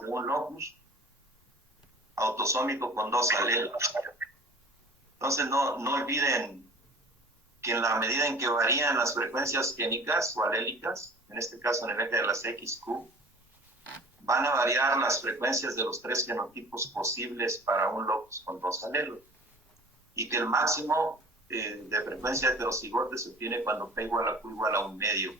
de un locus autosómico con dos alelos. Entonces no olviden que en la medida en que varían las frecuencias génicas o alélicas, en este caso en el eje de las XQ, van a variar las frecuencias de los tres genotipos posibles para un locus con dos alelos. Y que el máximo de frecuencia heterocigote se obtiene cuando P igual a Q igual a 1/2.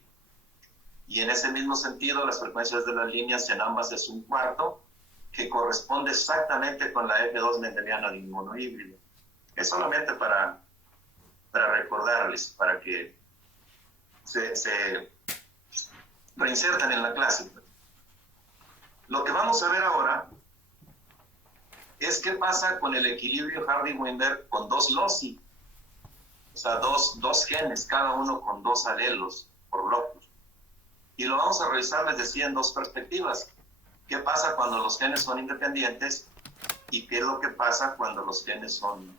Y en ese mismo sentido, las frecuencias de las líneas en ambas es 1/4, que corresponde exactamente con la F2 mendeliana de un monohíbrido. Es solamente para recordarles, para que se reinserten en la clase. Lo que vamos a ver ahora es qué pasa con el equilibrio Hardy-Weinberg con dos loci, o sea, dos genes, cada uno con dos alelos por locus. Y lo vamos a revisar, les decía, en dos perspectivas. ¿Qué pasa cuando los genes son independientes? ¿Y qué es lo que pasa cuando los genes son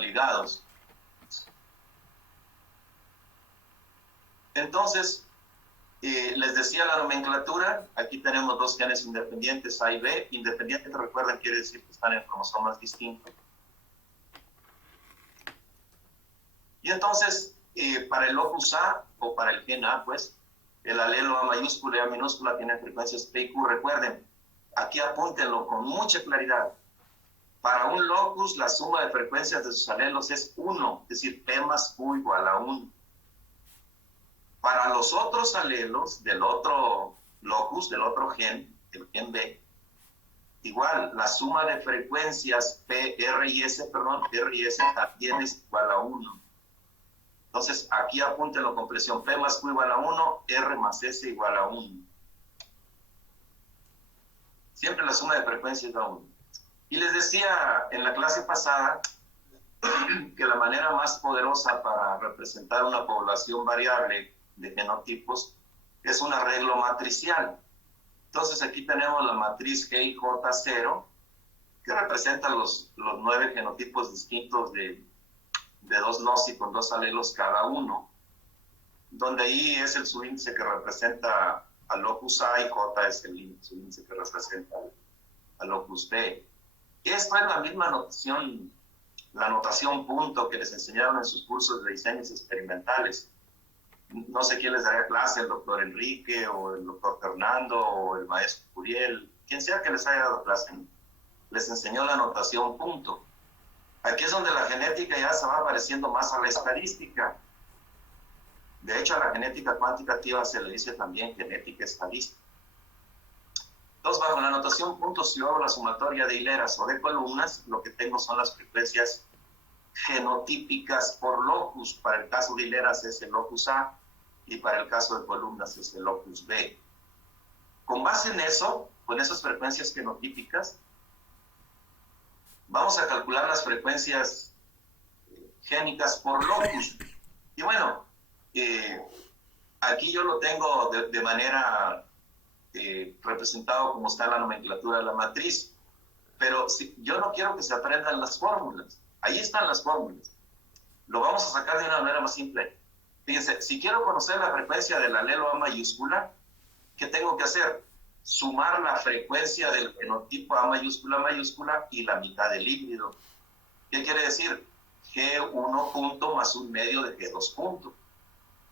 ligados? Entonces, les decía la nomenclatura. Aquí tenemos dos genes independientes, A y B. Independiente, recuerden, quiere decir que están en cromosomas distintos. Y entonces, para el locus A, o para el gen A, pues, el alelo A mayúscula y A minúscula tienen frecuencias P y Q. Recuerden, aquí apúntenlo con mucha claridad. Para un locus, la suma de frecuencias de sus alelos es 1, es decir, P más Q igual a 1. Para los otros alelos del otro locus, del otro gen, el gen B, igual, la suma de frecuencias R y S también es igual a 1. Entonces, aquí apúntenlo con presión. P más Q igual a 1, R más S igual a 1. Siempre la suma de frecuencias da 1. Y les decía en la clase pasada que la manera más poderosa para representar una población variable de genotipos es un arreglo matricial. Entonces aquí tenemos la matriz GIJ0, que representa los 9 genotipos distintos de dos loci con dos alelos cada uno, donde I es el subíndice que representa al locus A y J es el subíndice que representa al locus B. Esta es la misma notación, la notación punto que les enseñaron en sus cursos de diseños experimentales. No sé quién les daría clase, el doctor Enrique o el doctor Fernando o el maestro Curiel, quien sea que les haya dado clase, ¿no? Les enseñó la notación punto. Aquí es donde la genética ya se va pareciendo más a la estadística. De hecho, a la genética cuantitativa se le dice también genética estadística. Entonces, bajo la notación punto, si yo hago la sumatoria de hileras o de columnas, lo que tengo son las frecuencias genotípicas por locus. Para el caso de hileras es el locus A y para el caso de columnas es el locus B. Con base en eso, con esas frecuencias genotípicas, vamos a calcular las frecuencias génicas por locus. Y bueno, aquí yo lo tengo de manera representado como está en la nomenclatura de la matriz. Pero yo no quiero que se aprendan las fórmulas. Ahí están las fórmulas. Lo vamos a sacar de una manera más simple. Fíjense, si quiero conocer la frecuencia del alelo A mayúscula, ¿qué tengo que hacer? Sumar la frecuencia del genotipo A mayúscula y la mitad del híbrido. ¿Qué quiere decir? G1 punto más 1/2 de G2 punto.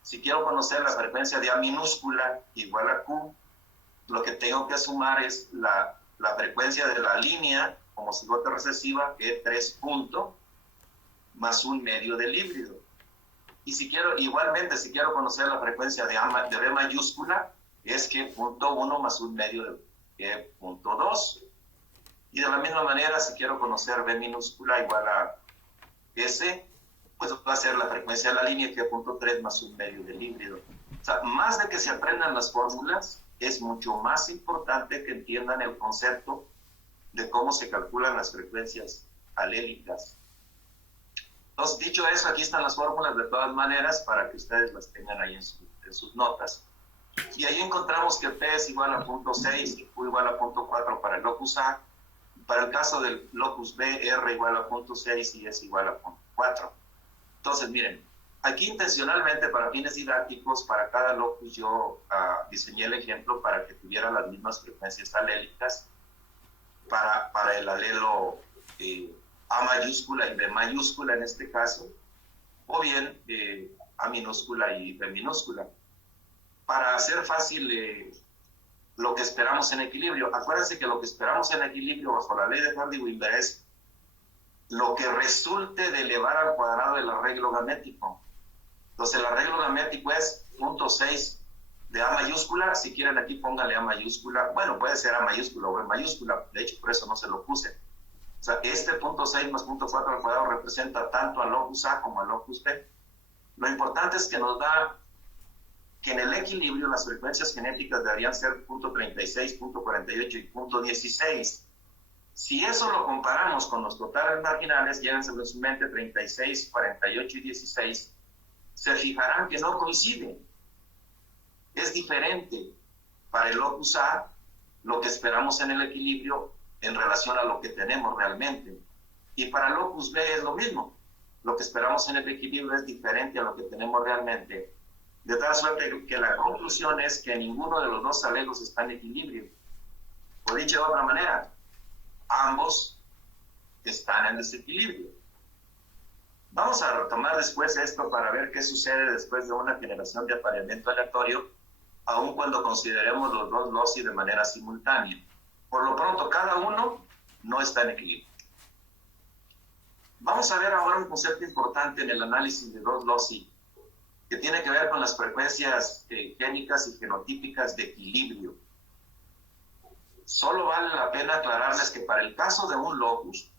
Si quiero conocer la frecuencia de A minúscula igual a Q, lo que tengo que sumar es la frecuencia de la línea homocigote recesiva, G3 punto, más 1/2 del híbrido. Y igualmente, si quiero conocer la frecuencia de B mayúscula, es G.1 más 1/2 de G.2. Y de la misma manera, si quiero conocer B minúscula igual a S, pues va a ser la frecuencia de la línea G.3 más 1/2 del híbrido. O sea, más de que se aprendan las fórmulas, es mucho más importante que entiendan el concepto de cómo se calculan las frecuencias alélicas. Entonces, dicho eso, aquí están las fórmulas de todas maneras para que ustedes las tengan ahí en sus notas. Y ahí encontramos que P es igual a 0.6 y Q igual a 0.4 para el locus A. Para el caso del locus B, R igual a 0.6 y S igual a 0.4. Entonces, miren, Aquí intencionalmente, para fines didácticos, para cada locus yo diseñé el ejemplo para que tuviera las mismas frecuencias alélicas para el alelo A mayúscula y B mayúscula en este caso, o bien A minúscula y B minúscula. Para hacer fácil lo que esperamos en equilibrio. Acuérdense que lo que esperamos en equilibrio bajo la ley de Hardy-Wimber es lo que resulte de elevar al cuadrado el arreglo gamético. Entonces el arreglo gamético es 0.6 de A mayúscula. Si quieren aquí pónganle A mayúscula. Bueno, puede ser A mayúscula o B mayúscula. De hecho, por eso no se lo puse. O sea, este 0.6 más 0.4 al cuadrado representa tanto al locus A como al locus B. Lo importante es que nos da que en el equilibrio las frecuencias genéticas deberían ser 0.36, 0.48 y 0.16. Si eso lo comparamos con los totales marginales, llévense su mente 36, 48 y 16, se fijarán que no coinciden. Es diferente para el locus A lo que esperamos en el equilibrio en relación a lo que tenemos realmente. Y para el locus B es lo mismo. Lo que esperamos en el equilibrio es diferente a lo que tenemos realmente. De tal suerte que la conclusión es que ninguno de los dos alelos está en equilibrio. O dicho de otra manera, ambos están en desequilibrio. Vamos a retomar después esto para ver qué sucede después de una generación de apareamiento aleatorio, aun cuando consideremos los dos loci de manera simultánea. Por lo pronto, cada uno no está en equilibrio. Vamos a ver ahora un concepto importante en el análisis de dos loci, que tiene que ver con las frecuencias génicas y genotípicas de equilibrio. Solo vale la pena aclararles que para el caso de un locus,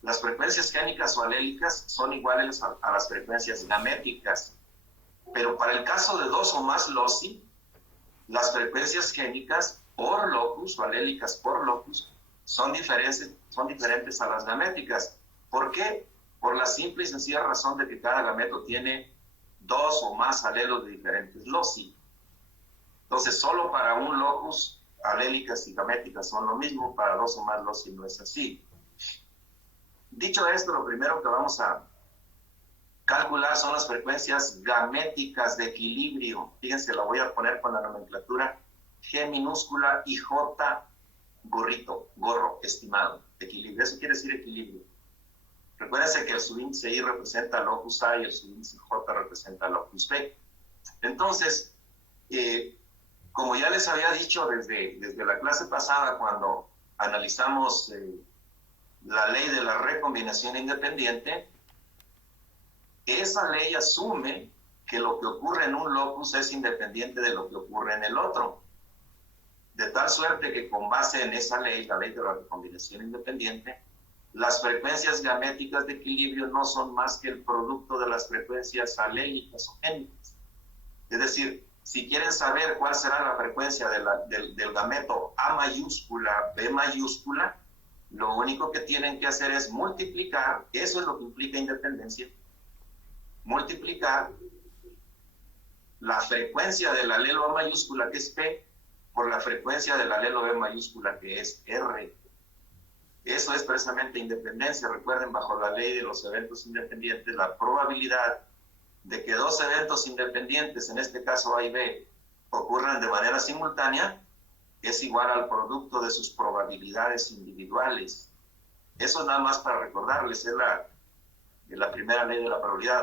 las frecuencias génicas o alélicas son iguales a las frecuencias gaméticas. Pero para el caso de dos o más loci, las frecuencias génicas por locus o alélicas por locus son diferentes a las gaméticas. ¿Por qué? Por la simple y sencilla razón de que cada gameto tiene dos o más alelos de diferentes loci. Entonces, solo para un locus, alélicas y gaméticas son lo mismo, para dos o más loci no es así. Dicho esto, lo primero que vamos a calcular son las frecuencias gaméticas de equilibrio. Fíjense, la voy a poner con la nomenclatura G minúscula y J gorro, estimado, equilibrio. Eso quiere decir equilibrio. Recuérdense que el subíndice I representa locus A y el subíndice J representa locus B. Entonces, como ya les había dicho desde la clase pasada, cuando analizamos la ley de la recombinación independiente, esa ley asume que lo que ocurre en un locus es independiente de lo que ocurre en el otro. De tal suerte que con base en esa ley, la ley de la recombinación independiente, las frecuencias gaméticas de equilibrio no son más que el producto de las frecuencias alélicas o génicas. Es decir, si quieren saber cuál será la frecuencia del gameto A mayúscula, B mayúscula, lo único que tienen que hacer es multiplicar, eso es lo que implica independencia, multiplicar la frecuencia del alelo A mayúscula, que es P, por la frecuencia del alelo B mayúscula, que es R. Eso es precisamente independencia. Recuerden, bajo la ley de los eventos independientes, la probabilidad de que dos eventos independientes, en este caso A y B, ocurran de manera simultánea, es igual al producto de sus probabilidades individuales. Eso nada más para recordarles, es la primera ley de la probabilidad,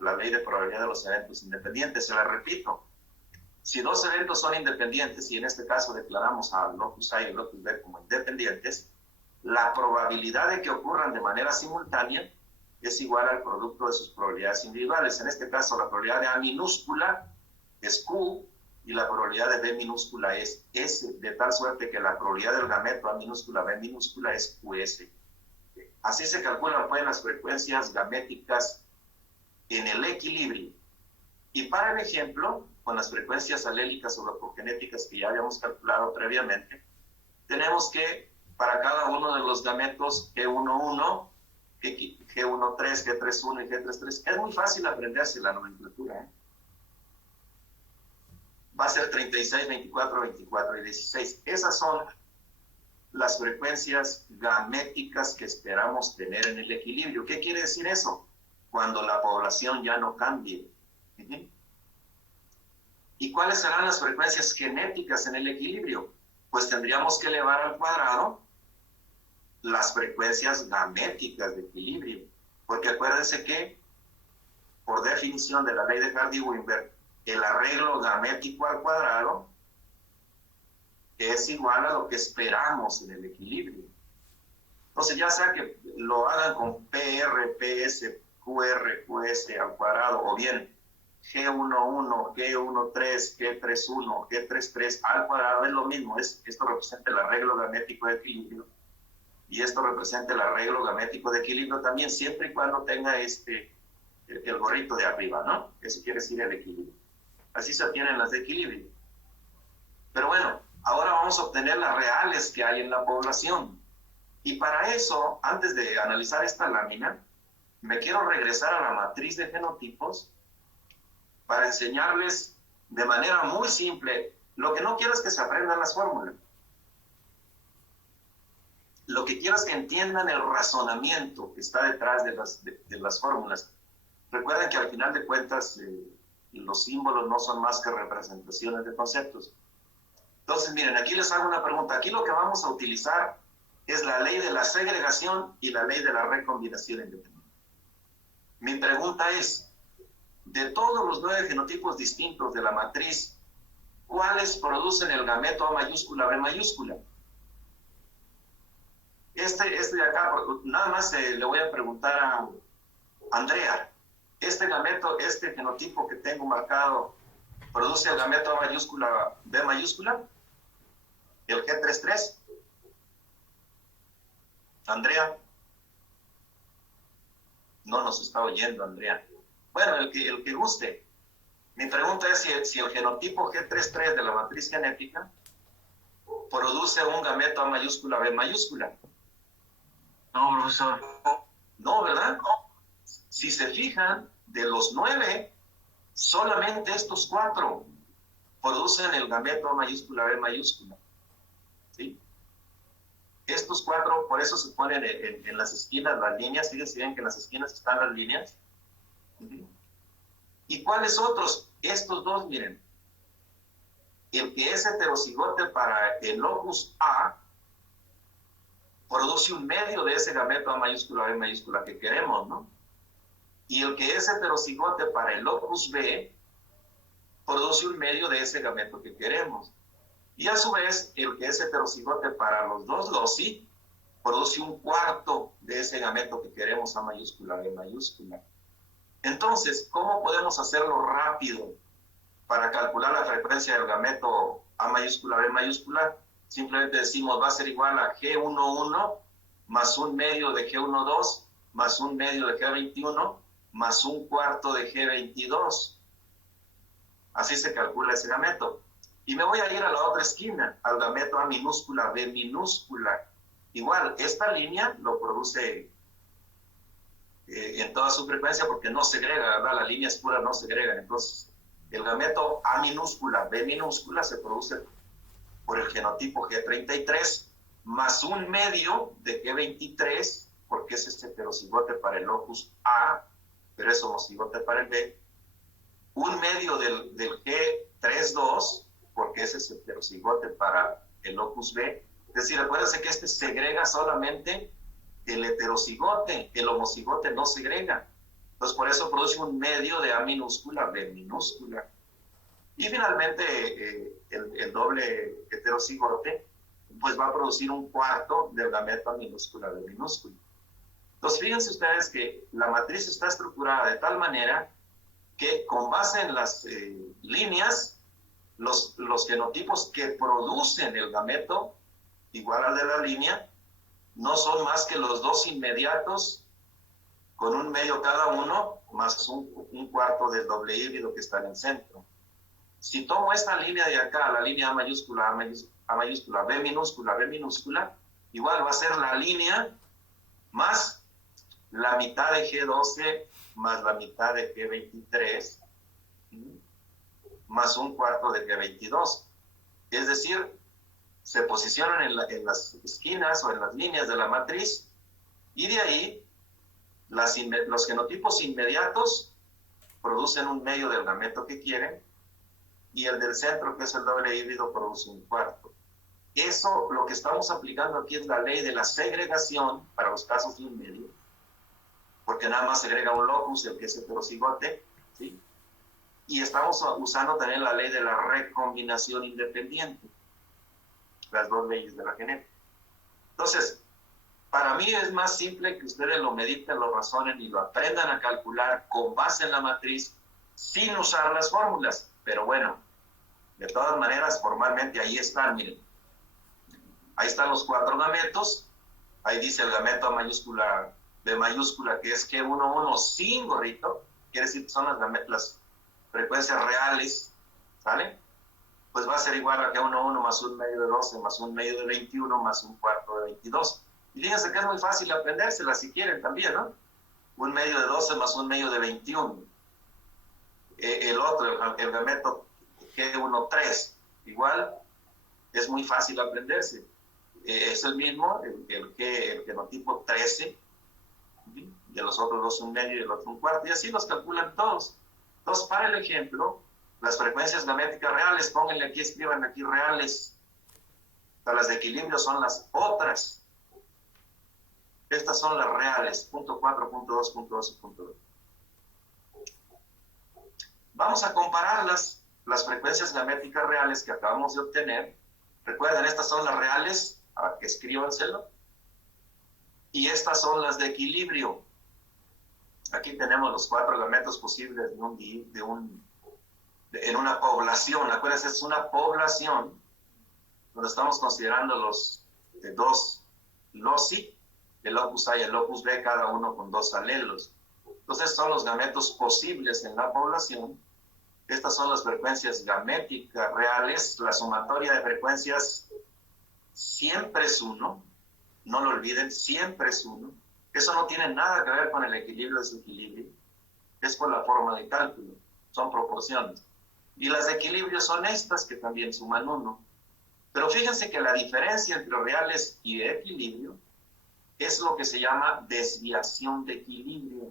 la ley de probabilidad de los eventos independientes. Se la repito. Si dos eventos son independientes, y en este caso declaramos a locus A y locus B como independientes, la probabilidad de que ocurran de manera simultánea es igual al producto de sus probabilidades individuales. En este caso, la probabilidad de A minúscula es Q y la probabilidad de B minúscula es S, de tal suerte que la probabilidad del gameto A minúscula, B minúscula es QS. Así se calculan pues las frecuencias gaméticas en el equilibrio. Y para el ejemplo, con las frecuencias alélicas o locogenéticas que ya habíamos calculado previamente, tenemos que para cada uno de los gametos G11, G13, G31 y G33, es muy fácil aprenderse la nomenclatura. Va a ser 36, 24, 24 y 16. Esas son las frecuencias gaméticas que esperamos tener en el equilibrio. ¿Qué quiere decir eso? cuando la población ya no cambie. ¿Y cuáles serán las frecuencias genéticas en el equilibrio? Pues tendríamos que elevar al cuadrado las frecuencias gaméticas de equilibrio. Porque acuérdense que, por definición de la ley de Hardy-Weinberg, el arreglo gamético al cuadrado es igual a lo que esperamos en el equilibrio. Entonces, ya sea que lo hagan con PR, PS, QR, QS al cuadrado, o bien G11, G13, G31, G33 al cuadrado, es lo mismo. Esto representa el arreglo gamético de equilibrio y esto representa el arreglo gamético de equilibrio también, siempre y cuando tenga el gorrito de arriba, ¿no? Eso quiere decir el equilibrio. Así se obtienen las de equilibrio. Pero bueno, ahora vamos a obtener las reales que hay en la población. Y para eso, antes de analizar esta lámina, me quiero regresar a la matriz de genotipos para enseñarles de manera muy simple. Lo que no quiero es que se aprendan las fórmulas. Lo que quiero es que entiendan el razonamiento que está detrás de las fórmulas. Recuerden que al final de cuentas los símbolos no son más que representaciones de conceptos. Entonces, miren, aquí les hago una pregunta. Aquí lo que vamos a utilizar es la ley de la segregación y la ley de la recombinación independiente. Mi pregunta es, de todos los 9 genotipos distintos de la matriz, ¿cuáles producen el gameto A mayúscula, B mayúscula? Este de acá, nada más le voy a preguntar a Andrea, este genotipo que tengo marcado, ¿produce el gameto A mayúscula, B mayúscula? ¿El G33? Andrea, no nos está oyendo, Andrea. Bueno, el que guste. Mi pregunta es si el genotipo G33 de la matriz genética produce un gameto A mayúscula, B mayúscula. No, profesor. No, ¿verdad? Si se fijan, de los 9, solamente estos 4 producen el gameto A mayúscula, B mayúscula. ¿Sí? Estos 4, por eso se ponen en las esquinas las líneas. Fíjense bien que en las esquinas están las líneas. ¿Y cuáles otros? Estos 2, miren. El que es heterocigote para el locus A produce un medio de ese gameto A mayúscula, B mayúscula que queremos, ¿no? Y el que es heterocigote para el locus B produce un medio de ese gameto que queremos. Y a su vez, el que es heterocigote para los 2 loci produce un cuarto de ese gameto que queremos, A mayúscula, B mayúscula. Entonces, ¿cómo podemos hacerlo rápido para calcular la frecuencia del gameto A mayúscula, B mayúscula? Simplemente decimos, va a ser igual a G11 más un medio de G12 más un medio de G21 más un cuarto de G22. Así se calcula ese gameto. Y me voy a ir a la otra esquina, al gameto A minúscula, B minúscula. Igual, esta línea lo produce en toda su frecuencia porque no segrega, ¿verdad? Las líneas puras no segregan. Entonces, el gameto A minúscula, B minúscula se produce por el genotipo G33 más un medio de G23, porque ese es heterocigote para el locus A, pero es homocigote para el B. Un medio del G32, porque ese es heterocigote para el locus B. Es decir, acuérdense que este segrega solamente el heterocigote, el homocigote no segrega. Entonces, por eso produce un medio de A minúscula, B minúscula. Y finalmente, el doble heterocigote, pues va a producir un cuarto del gameto A minúscula, B minúscula. Entonces, fíjense ustedes que la matriz está estructurada de tal manera que con base en las líneas, los genotipos que producen el gameto igual al de la línea, no son más que los 2 inmediatos con un medio cada uno, más un cuarto del doble híbrido que está en el centro. Si tomo esta línea de acá, la línea A mayúscula, A mayúscula, B minúscula, B minúscula, igual va a ser la línea más la mitad de G12 más la mitad de G23 más un cuarto de G22. Es decir, se posicionan en las esquinas o en las líneas de la matriz y de ahí Los genotipos inmediatos producen un medio del gameto que quieren, y el del centro, que es el doble híbrido, produce un cuarto. Eso, lo que estamos aplicando aquí es la ley de la segregación para los casos de un medio, porque nada más segrega un locus, el que es heterocigote, ¿sí? Y estamos usando también la ley de la recombinación independiente, las dos leyes de la genética. Entonces, para mí es más simple que ustedes lo mediten, lo razonen y lo aprendan a calcular con base en la matriz sin usar las fórmulas. Pero bueno, de todas maneras, formalmente ahí están, miren. Ahí están los 4 gametos. Ahí dice el gameto A mayúscula, B mayúscula, que es G11 sin gorrito. Quiere decir que son las frecuencias reales, ¿sale? Pues va a ser igual a G11 más un medio de 12 más un medio de 21 más un cuarto de 22. Y fíjense que es muy fácil aprendérsela si quieren también, ¿no? Un medio de 12 más un medio de 21. El otro, el gameto G13, igual, es muy fácil aprenderse. Es el mismo, el genotipo 13, de los otros dos un medio y el otro un cuarto, y así los calculan todos. Entonces, para el ejemplo, las frecuencias gaméticas reales, pónganle aquí, escriban aquí reales. Para las de equilibrio son las otras. Estas son las reales, punto 4, punto 2, punto 2 y punto 2. Vamos a compararlas, las frecuencias gaméticas reales que acabamos de obtener. Recuerden, estas son las reales, a que escríbanselo. Y estas son las de equilibrio. Aquí tenemos los 4 gametos posibles en una población. Acuérdense, es una población donde estamos considerando los dos loci, el locus A y el locus B, cada uno con 2 alelos. Entonces son los gametos posibles en la población. Estas son las frecuencias gaméticas reales. La sumatoria de frecuencias siempre es 1. No lo olviden, siempre es 1. Eso no tiene nada que ver con el equilibrio o desequilibrio. Es por la forma de cálculo. Son proporciones. Y las de equilibrio son estas, que también suman 1. Pero fíjense que la diferencia entre reales y de equilibrio es lo que se llama desviación de equilibrio.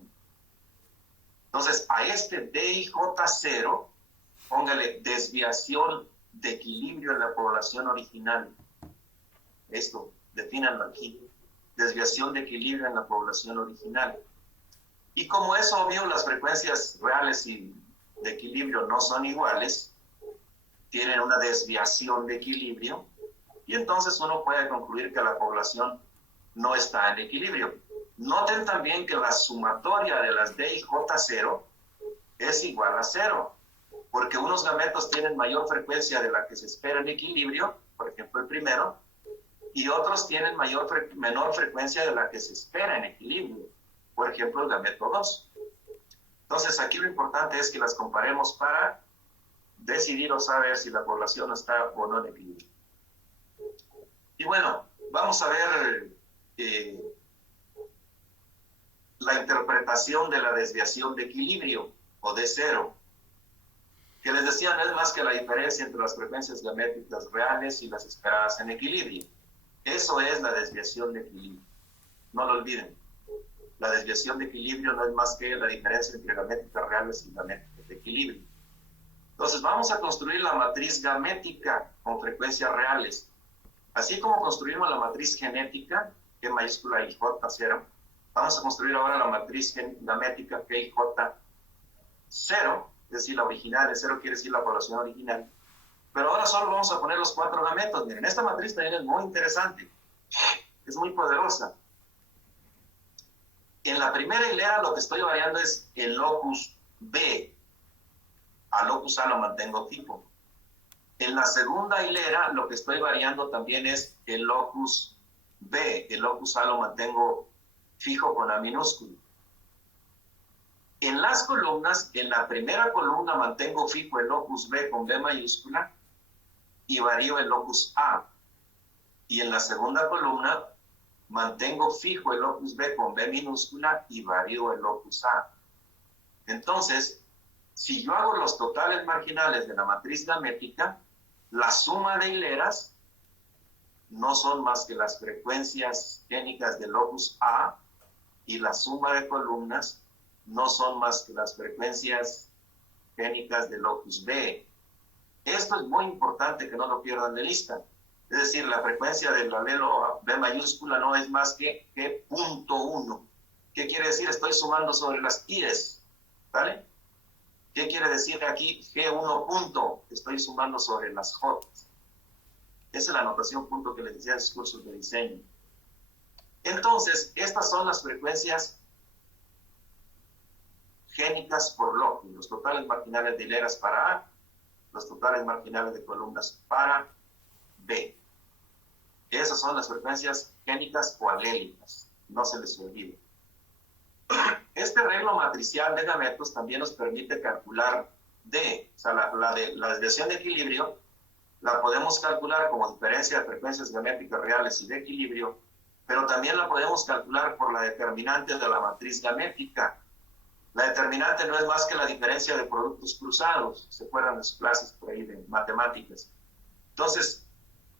Entonces, a este DIJ0, póngale desviación de equilibrio en la población original. Esto, defínanlo aquí. Desviación de equilibrio en la población original. Y como es obvio, las frecuencias reales y de equilibrio no son iguales, tienen una desviación de equilibrio, y entonces uno puede concluir que la población no está en equilibrio. Noten también que la sumatoria de las DIJ0 es igual a 0, porque unos gametos tienen mayor frecuencia de la que se espera en equilibrio, por ejemplo el primero, y otros tienen menor frecuencia de la que se espera en equilibrio, por ejemplo el gameto 2. Entonces aquí lo importante es que las comparemos para decidir o saber si la población está o no en equilibrio. Y bueno, vamos a ver la interpretación de la desviación de equilibrio, o de 0, que les decía no es más que la diferencia entre las frecuencias gaméticas reales y las esperadas en equilibrio. Eso es la desviación de equilibrio. No lo olviden. La desviación de equilibrio no es más que la diferencia entre gaméticas reales y gaméticas de equilibrio. Entonces vamos a construir la matriz gamética con frecuencias reales. Así como construimos la matriz genética, G mayúscula y J0, vamos a construir ahora la matriz gamética G y J0, es decir, la original. El 0 quiere decir la población original. Pero ahora solo vamos a poner los 4 gametos. Miren, esta matriz también es muy interesante. Es muy poderosa. En la primera hilera lo que estoy variando es el locus B. A locus A lo mantengo fijo. En la segunda hilera lo que estoy variando también es el locus B. El locus A lo mantengo fijo con A minúsculo. En las columnas, en la primera columna mantengo fijo el locus B con B mayúscula y varío el locus A. Y en la segunda columna mantengo fijo el locus B con B minúscula y varío el locus A. Entonces, si yo hago los totales marginales de la matriz gamética, la suma de hileras no son más que las frecuencias génicas del locus A y la suma de columnas no son más que las frecuencias génicas de locus B. Esto es muy importante que no lo pierdan de vista. Es decir, la frecuencia del alelo B mayúscula no es más que G.1. ¿Qué quiere decir? Estoy sumando sobre las I's, ¿vale? ¿Qué quiere decir aquí G1 punto? Estoy sumando sobre las J. Esa es la notación punto que les decía en los cursos de diseño. Entonces, estas son las frecuencias génicas por locus, los totales marginales de hileras para A, los totales marginales de columnas para B. Esas son las frecuencias génicas o alélicas, no se les olvide. Este arreglo matricial de gametos también nos permite calcular D, o sea, la desviación de equilibrio la podemos calcular como diferencia de frecuencias gaméticas reales y de equilibrio, pero también la podemos calcular por la determinante de la matriz gamética. La determinante no es más que la diferencia de productos cruzados, se acuerdan de sus clases por ahí de matemáticas. Entonces,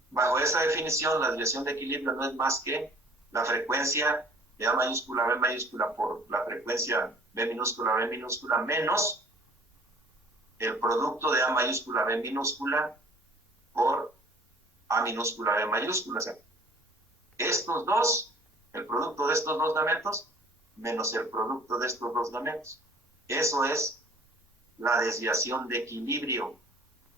bajo esa definición, la desviación de equilibrio no es más que la frecuencia de A mayúscula, B mayúscula por la frecuencia B minúscula menos el producto de A mayúscula, B minúscula por A minúscula, B mayúscula. O sea, estos dos, el producto de estos dos gametos menos el producto de estos dos gametos. Eso es la desviación de equilibrio.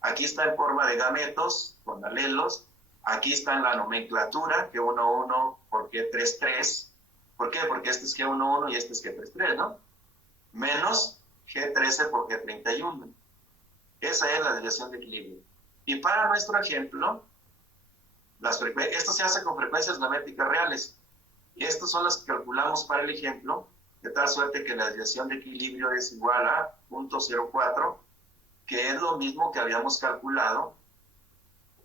Aquí está en forma de gametos con alelos. Aquí está en la nomenclatura, G11 por G33. ¿Por qué? Porque este es G11 y este es G33, ¿no? Menos G13 por G31. Esa es la desviación de equilibrio. Y para nuestro ejemplo, esto se hace con frecuencias gaméticas reales. Y estas son las que calculamos para el ejemplo, de tal suerte que la desviación de equilibrio es igual a 0.04, que es lo mismo que habíamos calculado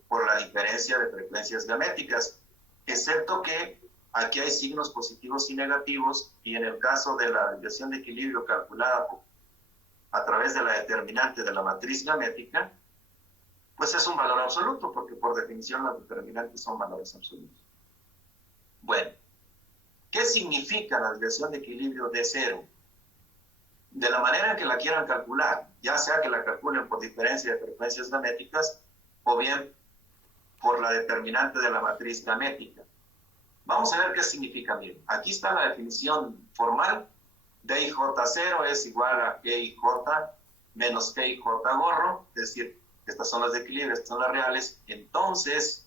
por la diferencia de frecuencias gaméticas, excepto que aquí hay signos positivos y negativos, y en el caso de la desviación de equilibrio calculada a través de la determinante de la matriz gamética, pues es un valor absoluto, porque por definición las determinantes son valores absolutos. Bueno, ¿qué significa la desviación de equilibrio de cero? De la manera en que la quieran calcular, ya sea que la calculen por diferencia de frecuencias gaméticas o bien por la determinante de la matriz gamética. Vamos a ver qué significa. Miren, aquí está la definición formal. DIJ0 es igual a GIJ menos GIJ gorro, es decir, estas son las de equilibrio, estas son las reales. Entonces,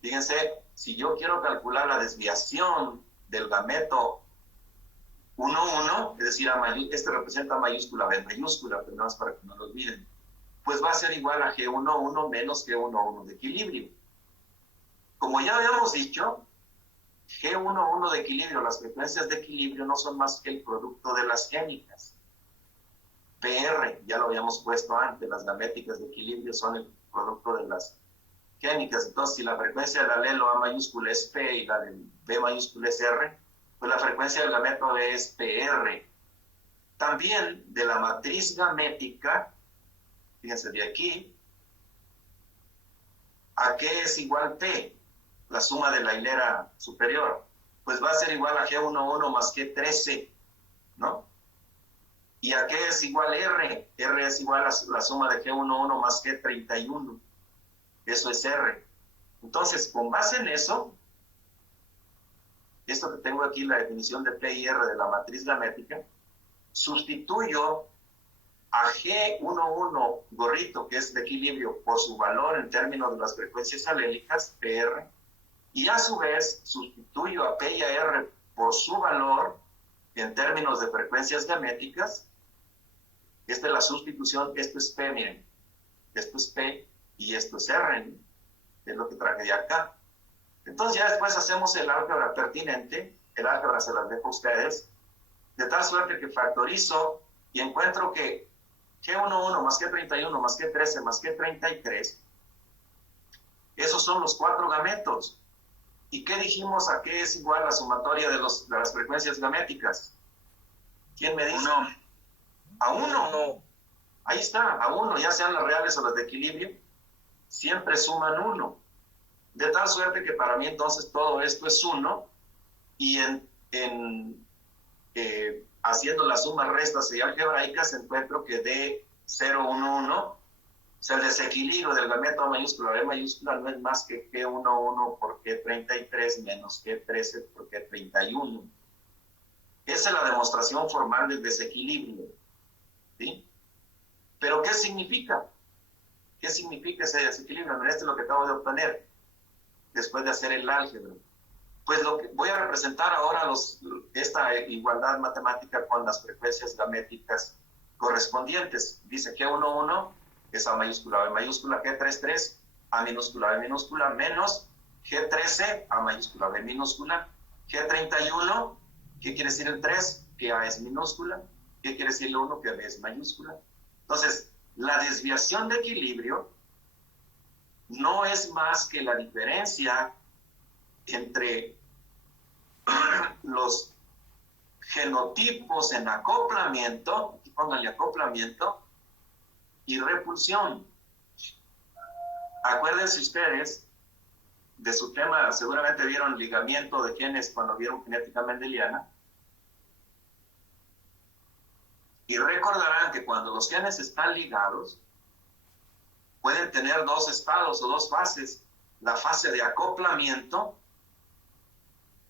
fíjense, si yo quiero calcular la desviación del gameto 1,1, es decir, este representa mayúscula B mayúscula, pero nada más para que no lo olviden, pues va a ser igual a G11 menos G11 de equilibrio. Como ya habíamos dicho, G11 de equilibrio, las frecuencias de equilibrio no son más que el producto de las génicas. PR, ya lo habíamos puesto antes, las gaméticas de equilibrio son el producto de las génicas. Entonces, si la frecuencia del alelo A mayúscula es P y la del B mayúscula es R, pues la frecuencia del gameto B es PR. También de la matriz gamética, fíjense de aquí, ¿a qué es igual P? La suma de la hilera superior. Pues va a ser igual a G11 más G13, ¿no? ¿Y a qué es igual R? R es igual a la suma de G11 más G31. Eso es R. Entonces, con base en eso, esto que tengo aquí, la definición de P y R de la matriz gamética, sustituyo a G11 gorrito, que es de equilibrio, por su valor en términos de las frecuencias alélicas, PR, y a su vez sustituyo a P y a R por su valor en términos de frecuencias gaméticas. Esta es la sustitución, esto es P, miren, esto es P y esto es R, ¿no? Es lo que traje de acá. Entonces ya después hacemos el álgebra pertinente, el álgebra se las dejo a ustedes, de tal suerte que factorizo y encuentro que G11 más G31 más G13 más G33, esos son los 4 gametos. ¿Y qué dijimos a qué es igual la sumatoria de las frecuencias gaméticas? ¿Quién me dice? 1. A 1. Ahí está, a 1, ya sean las reales o las de equilibrio, siempre suman 1. De tal suerte que para mí entonces todo esto es 1, y en haciendo las sumas, restas y algebraicas, encuentro que D0, 1, 1, o sea, el desequilibrio del gameto A mayúscula B mayúscula no es más que G11 por G33 menos G13 por G31. Esa es la demostración formal del desequilibrio, ¿sí? Pero ¿qué significa? ¿Qué significa ese desequilibrio? Este es lo que acabo de obtener después de hacer el álgebra. Pues lo que voy a representar ahora esta igualdad matemática con las frecuencias gaméticas correspondientes. Dice G11 es A mayúscula B mayúscula, G33 A minúscula B minúscula, menos G13 A mayúscula B minúscula, G31, ¿qué quiere decir el 3? Que A es minúscula. ¿Qué quiere decir el 1? Que B es mayúscula. Entonces, la desviación de equilibrio no es más que la diferencia entre los genotipos en acoplamiento, aquí pónganle acoplamiento, y repulsión. Acuérdense ustedes de su tema, seguramente vieron ligamiento de genes cuando vieron genética mendeliana, y recordarán que cuando los genes están ligados, pueden tener dos estados o dos fases, la fase de acoplamiento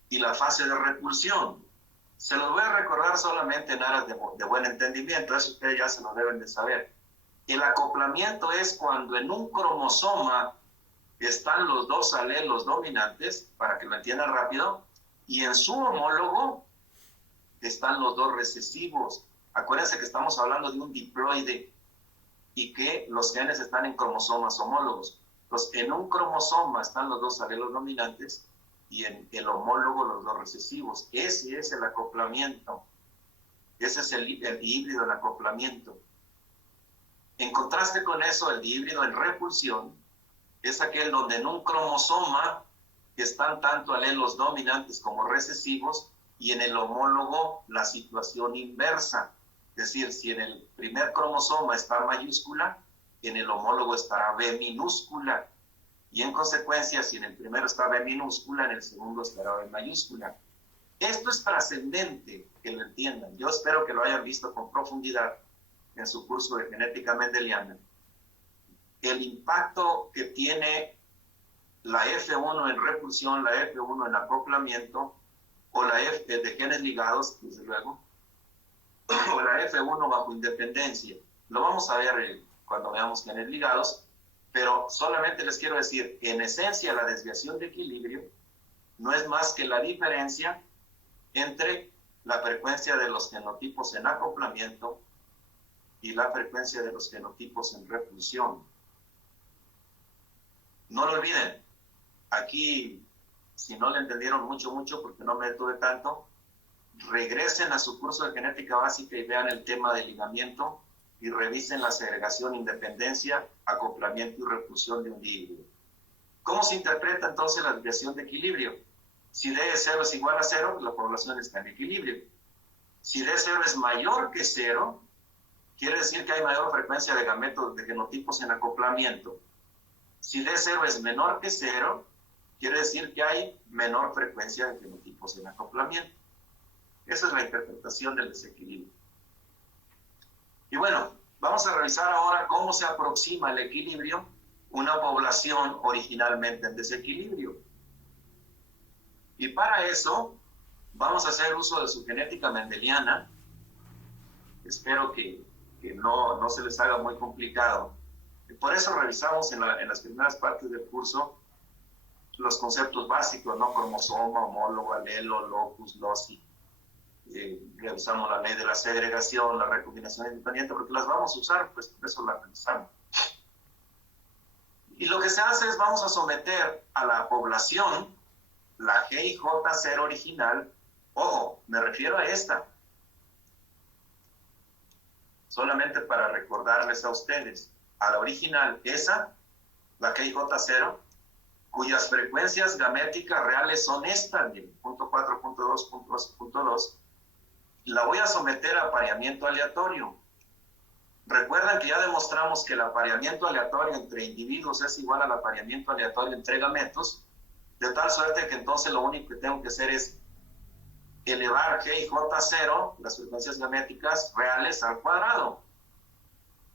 y la fase de repulsión. Se los voy a recordar solamente en aras de buen entendimiento, eso ustedes ya se lo deben de saber. El acoplamiento es cuando en un cromosoma están los dos alelos dominantes, para que lo entiendan rápido, y en su homólogo están los dos recesivos. Acuérdense que estamos hablando de un diploide y que los genes están en cromosomas homólogos. Entonces, en un cromosoma están los dos alelos dominantes y en el homólogo los dos recesivos. Ese es el acoplamiento. Ese es el dihíbrido en acoplamiento. En contraste con eso, el dihíbrido en repulsión es aquel donde en un cromosoma están tanto alelos dominantes como recesivos y en el homólogo la situación inversa. Es decir, si en el primer cromosoma está mayúscula, en el homólogo estará B minúscula. Y en consecuencia, si en el primero está B minúscula, en el segundo estará B mayúscula. Esto es trascendente, que lo entiendan. Yo espero que lo hayan visto con profundidad en su curso de genética mendeliana. El impacto que tiene la F1 en repulsión, la F1 en acoplamiento, o la F de genes ligados, desde luego, o la F1 bajo independencia. Lo vamos a ver cuando veamos genes ligados, pero solamente les quiero decir que en esencia la desviación de equilibrio no es más que la diferencia entre la frecuencia de los genotipos en acoplamiento y la frecuencia de los genotipos en repulsión. No lo olviden, aquí, si no le entendieron mucho, porque no me detuve tanto, regresen a su curso de genética básica y vean el tema de ligamiento y revisen la segregación, independencia, acoplamiento y repulsión de un dihíbrido. ¿Cómo se interpreta entonces la desviación de equilibrio? Si D0 es igual a 0, la población está en equilibrio. Si D0 es mayor que 0, quiere decir que hay mayor frecuencia de gametos, de genotipos en acoplamiento. Si D0 es menor que 0, quiere decir que hay menor frecuencia de genotipos en acoplamiento. Esa es la interpretación del desequilibrio. Y bueno, vamos a revisar ahora cómo se aproxima el equilibrio una población originalmente en desequilibrio. Y para eso vamos a hacer uso de su genética mendeliana. Espero que no se les haga muy complicado. Y por eso revisamos en las primeras partes del curso los conceptos básicos, ¿no? Cromosoma, homólogo, alelo, locus, loci. Revisamos la ley de la segregación, la recombinación independiente, porque las vamos a usar, pues por eso las revisamos. Y lo que se hace es vamos a someter a la población la GIJ0 original. Ojo, me refiero a esta. Solamente para recordarles a ustedes, a la original, esa, la GIJ0, cuyas frecuencias gaméticas reales son estas, punto 4, punto 2, punto 2, punto 2, la voy a someter a apareamiento aleatorio. Recuerdan que ya demostramos que el apareamiento aleatorio entre individuos es igual al apareamiento aleatorio entre gametos, de tal suerte que entonces lo único que tengo que hacer es elevar G y J0, las frecuencias gaméticas reales, al cuadrado.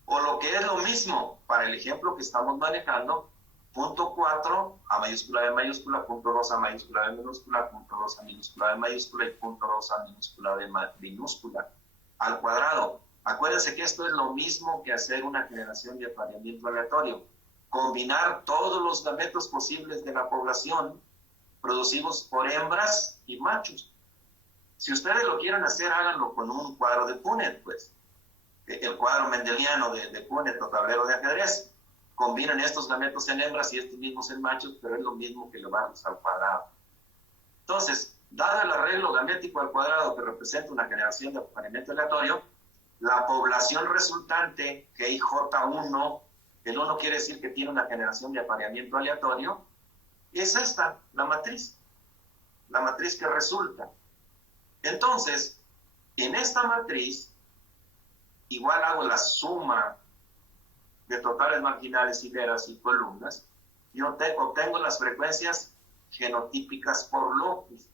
O lo que es lo mismo, para el ejemplo que estamos manejando, punto 4 a mayúscula B mayúscula, punto 2 a mayúscula B minúscula, punto 2 a minúscula B mayúscula y punto 2 a minúscula B minúscula al cuadrado. Acuérdense que esto es lo mismo que hacer una generación de apareamiento aleatorio. Combinar todos los gametos posibles de la población producidos por hembras y machos. Si ustedes lo quieren hacer, háganlo con un cuadro de Punnett, pues. El cuadro mendeliano de Punnett o tablero de ajedrez. Combinan estos gametos en hembras y estos mismos en machos, pero es lo mismo que elevarlos al cuadrado. Entonces, dado el arreglo gamético al cuadrado que representa una generación de apareamiento aleatorio, la población resultante, GIJ1, el 1 quiere decir que tiene una generación de apareamiento aleatorio, es esta, la matriz que resulta. Entonces, en esta matriz, igual hago la suma de totales marginales, hileras y columnas, y obtengo las frecuencias genotípicas por locus.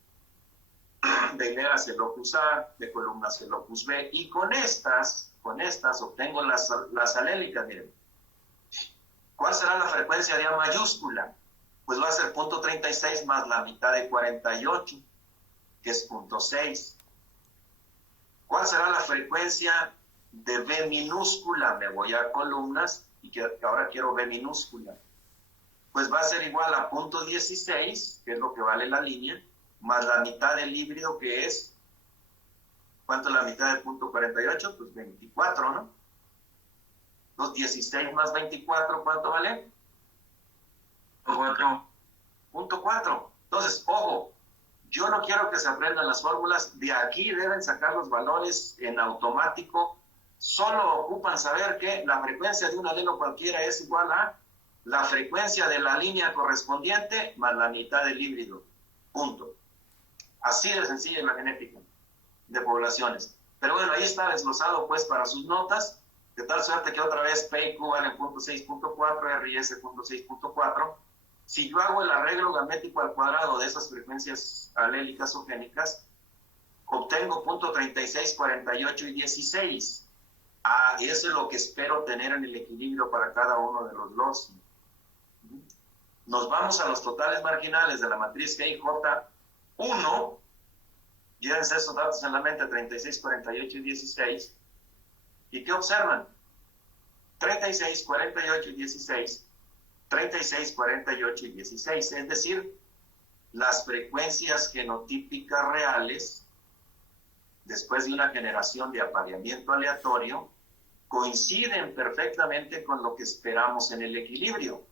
De hileras el locus A, de columnas el locus B, y con estas obtengo las alélicas. Miren, ¿cuál será la frecuencia de A mayúscula? Pues va a ser punto 36 más la mitad de 48, que es punto 6. ¿Cuál será la frecuencia de B minúscula? Me voy a columnas y que ahora quiero B minúscula. Pues va a ser igual a punto 16, que es lo que vale la línea, más la mitad del híbrido, que es, ¿cuánto es la mitad de punto 48? Pues 24, ¿no? Entonces 16 más 24, ¿cuánto vale? 4. Punto 4. Entonces, ojo, yo no quiero que se aprendan las fórmulas, de aquí deben sacar los valores en automático, solo ocupan saber que la frecuencia de un alelo cualquiera es igual a la frecuencia de la línea correspondiente más la mitad del híbrido. Punto. Así de sencilla es la genética de poblaciones. Pero bueno, ahí está desglosado pues para sus notas, de tal suerte que otra vez P y Q valen punto 6.4, R y S punto 6.4. Si yo hago el arreglo gamético al cuadrado de esas frecuencias alélicas o génicas, obtengo punto 36, 48 y 16. Eso es lo que espero tener en el equilibrio para cada uno de los loci. Nos vamos a los totales marginales de la matriz GIJ1. Llévense esos datos en la mente, 36, 48 y 16. ¿Y qué observan? 36, 48 y 16. 36, 48 y 16. Es decir, las frecuencias genotípicas reales, después de una generación de apareamiento aleatorio, coinciden perfectamente con lo que esperamos en el equilibrio.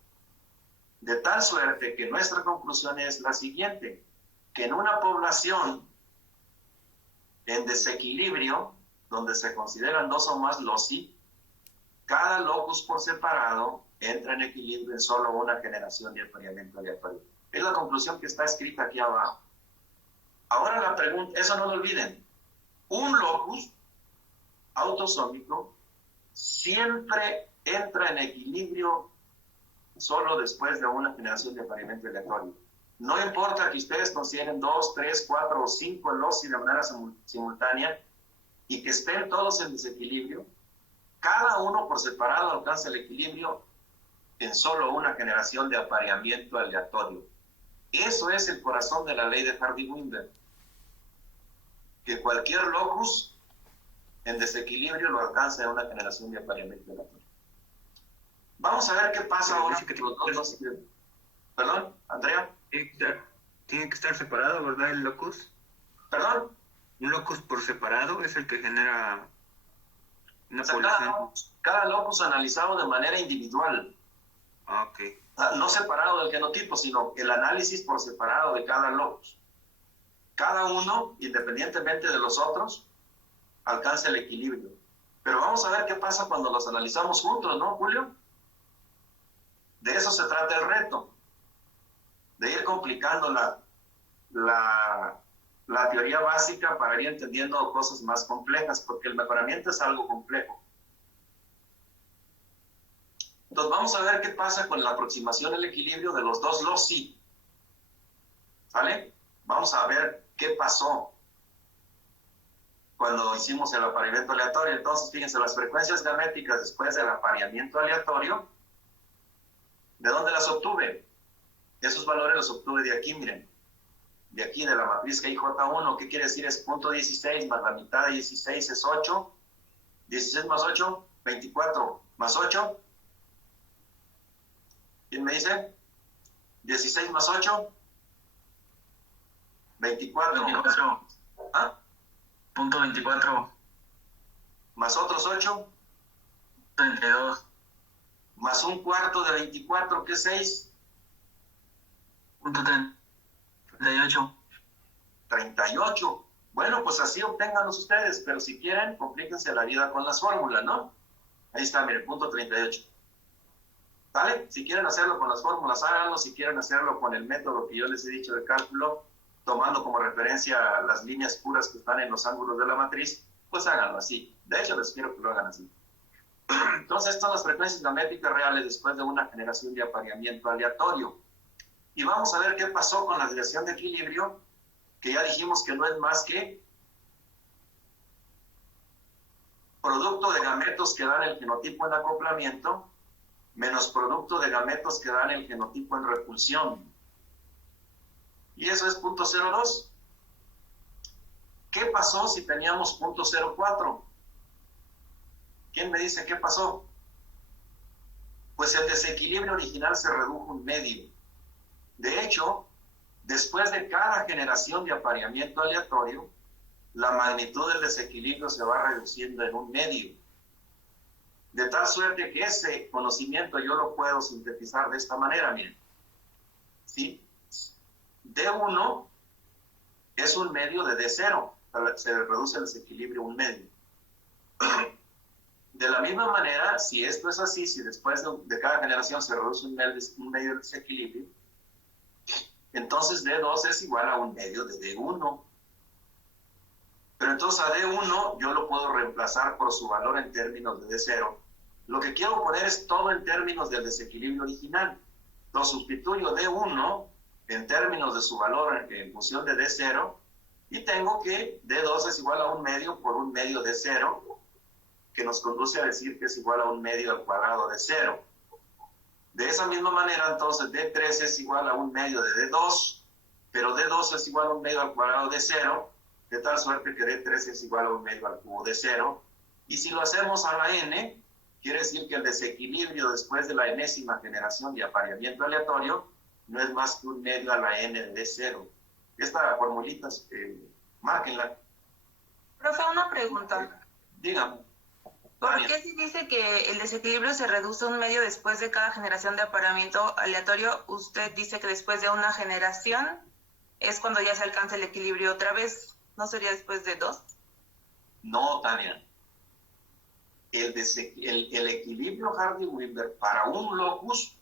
De tal suerte que nuestra conclusión es la siguiente, que en una población en desequilibrio, donde se consideran dos o más loci, cada locus por separado entra en equilibrio en solo una generación de apareamiento aleatorio. Es la conclusión que está escrita aquí abajo. Ahora la pregunta, eso no lo olviden, un locus autosómico siempre entra en equilibrio solo después de una generación de apareamiento aleatorio. No importa que ustedes consideren 2, 3, 4 o 5 loci de manera simultánea y que estén todos en desequilibrio, cada uno por separado alcanza el equilibrio en solo una generación de apareamiento aleatorio. Eso es el corazón de la ley de Hardy-Weinberg, que cualquier locus en desequilibrio lo alcanza en una generación de apareamiento aleatorio. Vamos a ver qué pasa ahora. ¿Perdón, Andrea? Tiene que estar separado, ¿verdad? El locus. ¿Perdón? Un locus por separado es el que genera una población. Cada locus analizado de manera individual. Ok. No separado del genotipo, sino el análisis por separado de cada locus. Cada uno, independientemente de los otros, alcanza el equilibrio. Pero vamos a ver qué pasa cuando los analizamos juntos, ¿no, Julio? De eso se trata el reto. De ir complicando la teoría básica para ir entendiendo cosas más complejas, porque el mejoramiento es algo complejo. Entonces vamos a ver qué pasa con la aproximación al equilibrio de los dos loci. ¿Vale? Vamos a ver qué pasó. cuando hicimos el apareamiento aleatorio. Entonces, fíjense, las frecuencias gaméticas después del apareamiento aleatorio, ¿de dónde las obtuve? Esos valores los obtuve de aquí, miren. De aquí, de la matriz GIJ1, ¿qué quiere decir? Es punto 16 más la mitad de 16 es 8. 16 más 8, 24 más 8. ¿Quién me dice? 16 más 8, 24. 24. ¿Ah? Punto 24. Más otros 8. 32. Más un cuarto de 24, que es 6. Punto 38. 38. Bueno, pues así obténganlos ustedes, pero si quieren, complíquense la vida con las fórmulas, ¿no? Ahí está, miren, punto 38. ¿Vale? Si quieren hacerlo con las fórmulas, háganlo. Si quieren hacerlo con el método que yo les he dicho de cálculo, tomando como referencia las líneas puras que están en los ángulos de la matriz, pues háganlo así. De hecho, les quiero que lo hagan así. Entonces, estas son las frecuencias gaméticas reales después de una generación de apareamiento aleatorio. Y vamos a ver qué pasó con la desviación de equilibrio, que ya dijimos que no es más que producto de gametos que dan el genotipo en acoplamiento menos producto de gametos que dan el genotipo en repulsión. Y eso es 0.02. ¿Qué pasó si teníamos 0.04? ¿Quién me dice qué pasó? Pues el desequilibrio original se redujo un medio. De hecho, después de cada generación de apareamiento aleatorio, la magnitud del desequilibrio se va reduciendo en un medio. De tal suerte que ese conocimiento yo lo puedo sintetizar de esta manera, miren. ¿Sí? D1 es un medio de D0. Se reduce el desequilibrio un medio. De la misma manera, si esto es así, si después de cada generación se reduce un medio de desequilibrio, entonces D2 es igual a un medio de D1. Pero entonces a D1 yo lo puedo reemplazar por su valor en términos de D0. Lo que quiero poner es todo en términos del desequilibrio original. Lo sustituyo D1 en términos de su valor en función de D0 y tengo que D2 es igual a un medio por un medio de 0, que nos conduce a decir que es igual a un medio al cuadrado de 0. De esa misma manera, entonces, D3 es igual a un medio de D2, pero D2 es igual a un medio al cuadrado de 0, de tal suerte que D3 es igual a un medio al cubo de 0. Y si lo hacemos a la n, quiere decir que el desequilibrio después de la enésima generación de apareamiento aleatorio no es más que un medio a la n de D0. Esta formulita, márquenla. Profe, una pregunta. Dígame. ¿Por qué si dice que el desequilibrio se reduce un medio después de cada generación de apareamiento aleatorio, usted dice que después de una generación es cuando ya se alcanza el equilibrio otra vez? ¿No sería después de 2? No, Tania. El equilibrio Hardy-Weinberg para un locus,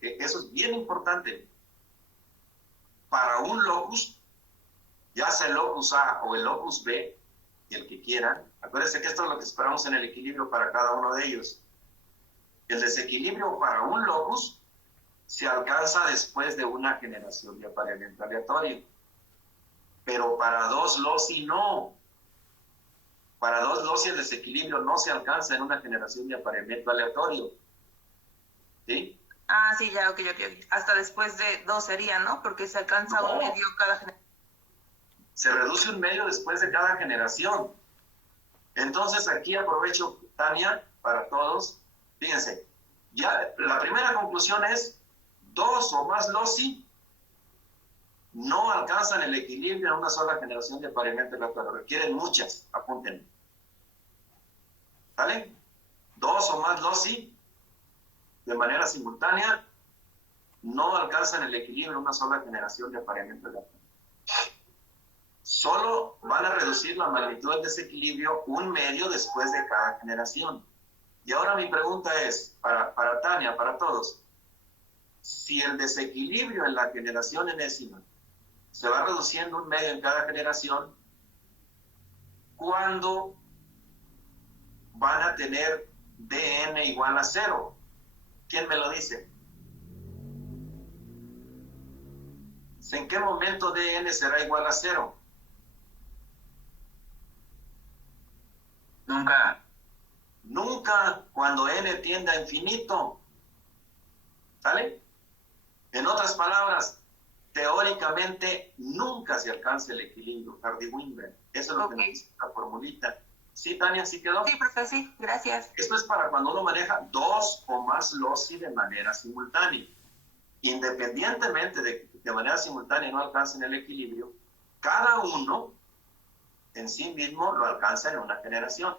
eso es bien importante. Para un locus, ya sea el locus A o el locus B, el que quieran, acuérdense que esto es lo que esperamos en el equilibrio para cada uno de ellos. El desequilibrio para un locus se alcanza después de una generación de apareamiento aleatorio. Pero para dos loci no. Para dos loci el desequilibrio no se alcanza en una generación de apareamiento aleatorio. ¿Sí? Ah, sí, ya, ok. Hasta después de 2 sería, ¿no? Porque se alcanza un medio cada generación. Se reduce un medio después de cada generación. Entonces aquí aprovecho, Tania, para todos. Fíjense, ya la primera conclusión es 2 o más loci no alcanzan el equilibrio en una sola generación de apareamiento aleatorio. Requieren muchas, apunten. ¿Vale? 2 o más loci de manera simultánea no alcanzan el equilibrio en una sola generación de apareamiento aleatorio. Solo van a reducir la magnitud del desequilibrio un medio después de cada generación. Y ahora mi pregunta es, para Tania, para todos, si el desequilibrio en la generación enésima se va reduciendo un medio en cada generación, ¿cuándo van a tener dn igual a 0? ¿Quién me lo dice? ¿En qué momento dn será igual a 0? Nunca. Nunca cuando n tiende a infinito. ¿Sale? En otras palabras, teóricamente nunca se alcanza el equilibrio Hardy-Weinberg. Eso es lo que nos dice la formulita. ¿Sí, Tania? ¿Sí quedó? Sí, profe, sí, gracias. Esto es para cuando uno maneja dos o más loci de manera simultánea. Independientemente de que de manera simultánea no alcancen el equilibrio, cada uno en sí mismo lo alcanza en una generación.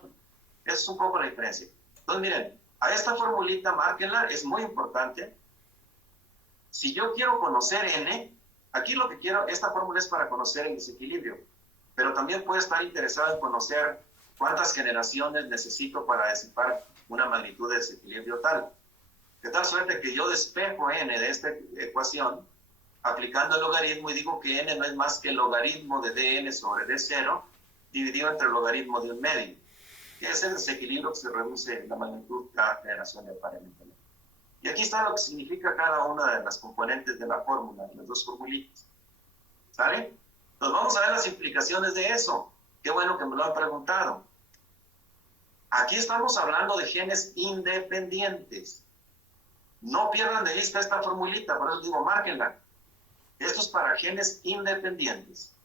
Esa es un poco la diferencia. Entonces, miren, a esta formulita, márquenla, es muy importante. Si yo quiero conocer n, aquí lo que quiero, esta fórmula es para conocer el desequilibrio, pero también puede estar interesado en conocer cuántas generaciones necesito para disipar una magnitud de desequilibrio tal. De tal suerte que yo despejo n de esta ecuación aplicando el logaritmo y digo que n no es más que el logaritmo de dn sobre d0 dividido entre el logaritmo de un medio. Que es el desequilibrio que se reduce la magnitud cada generación de apareamiento. Y aquí está lo que significa cada una de las componentes de la fórmula, las dos formulitas. ¿Sale? Entonces vamos a ver las implicaciones de eso. Qué bueno que me lo han preguntado. Aquí estamos hablando de genes independientes. No pierdan de vista esta formulita, por eso digo, márquenla. Esto es para genes independientes.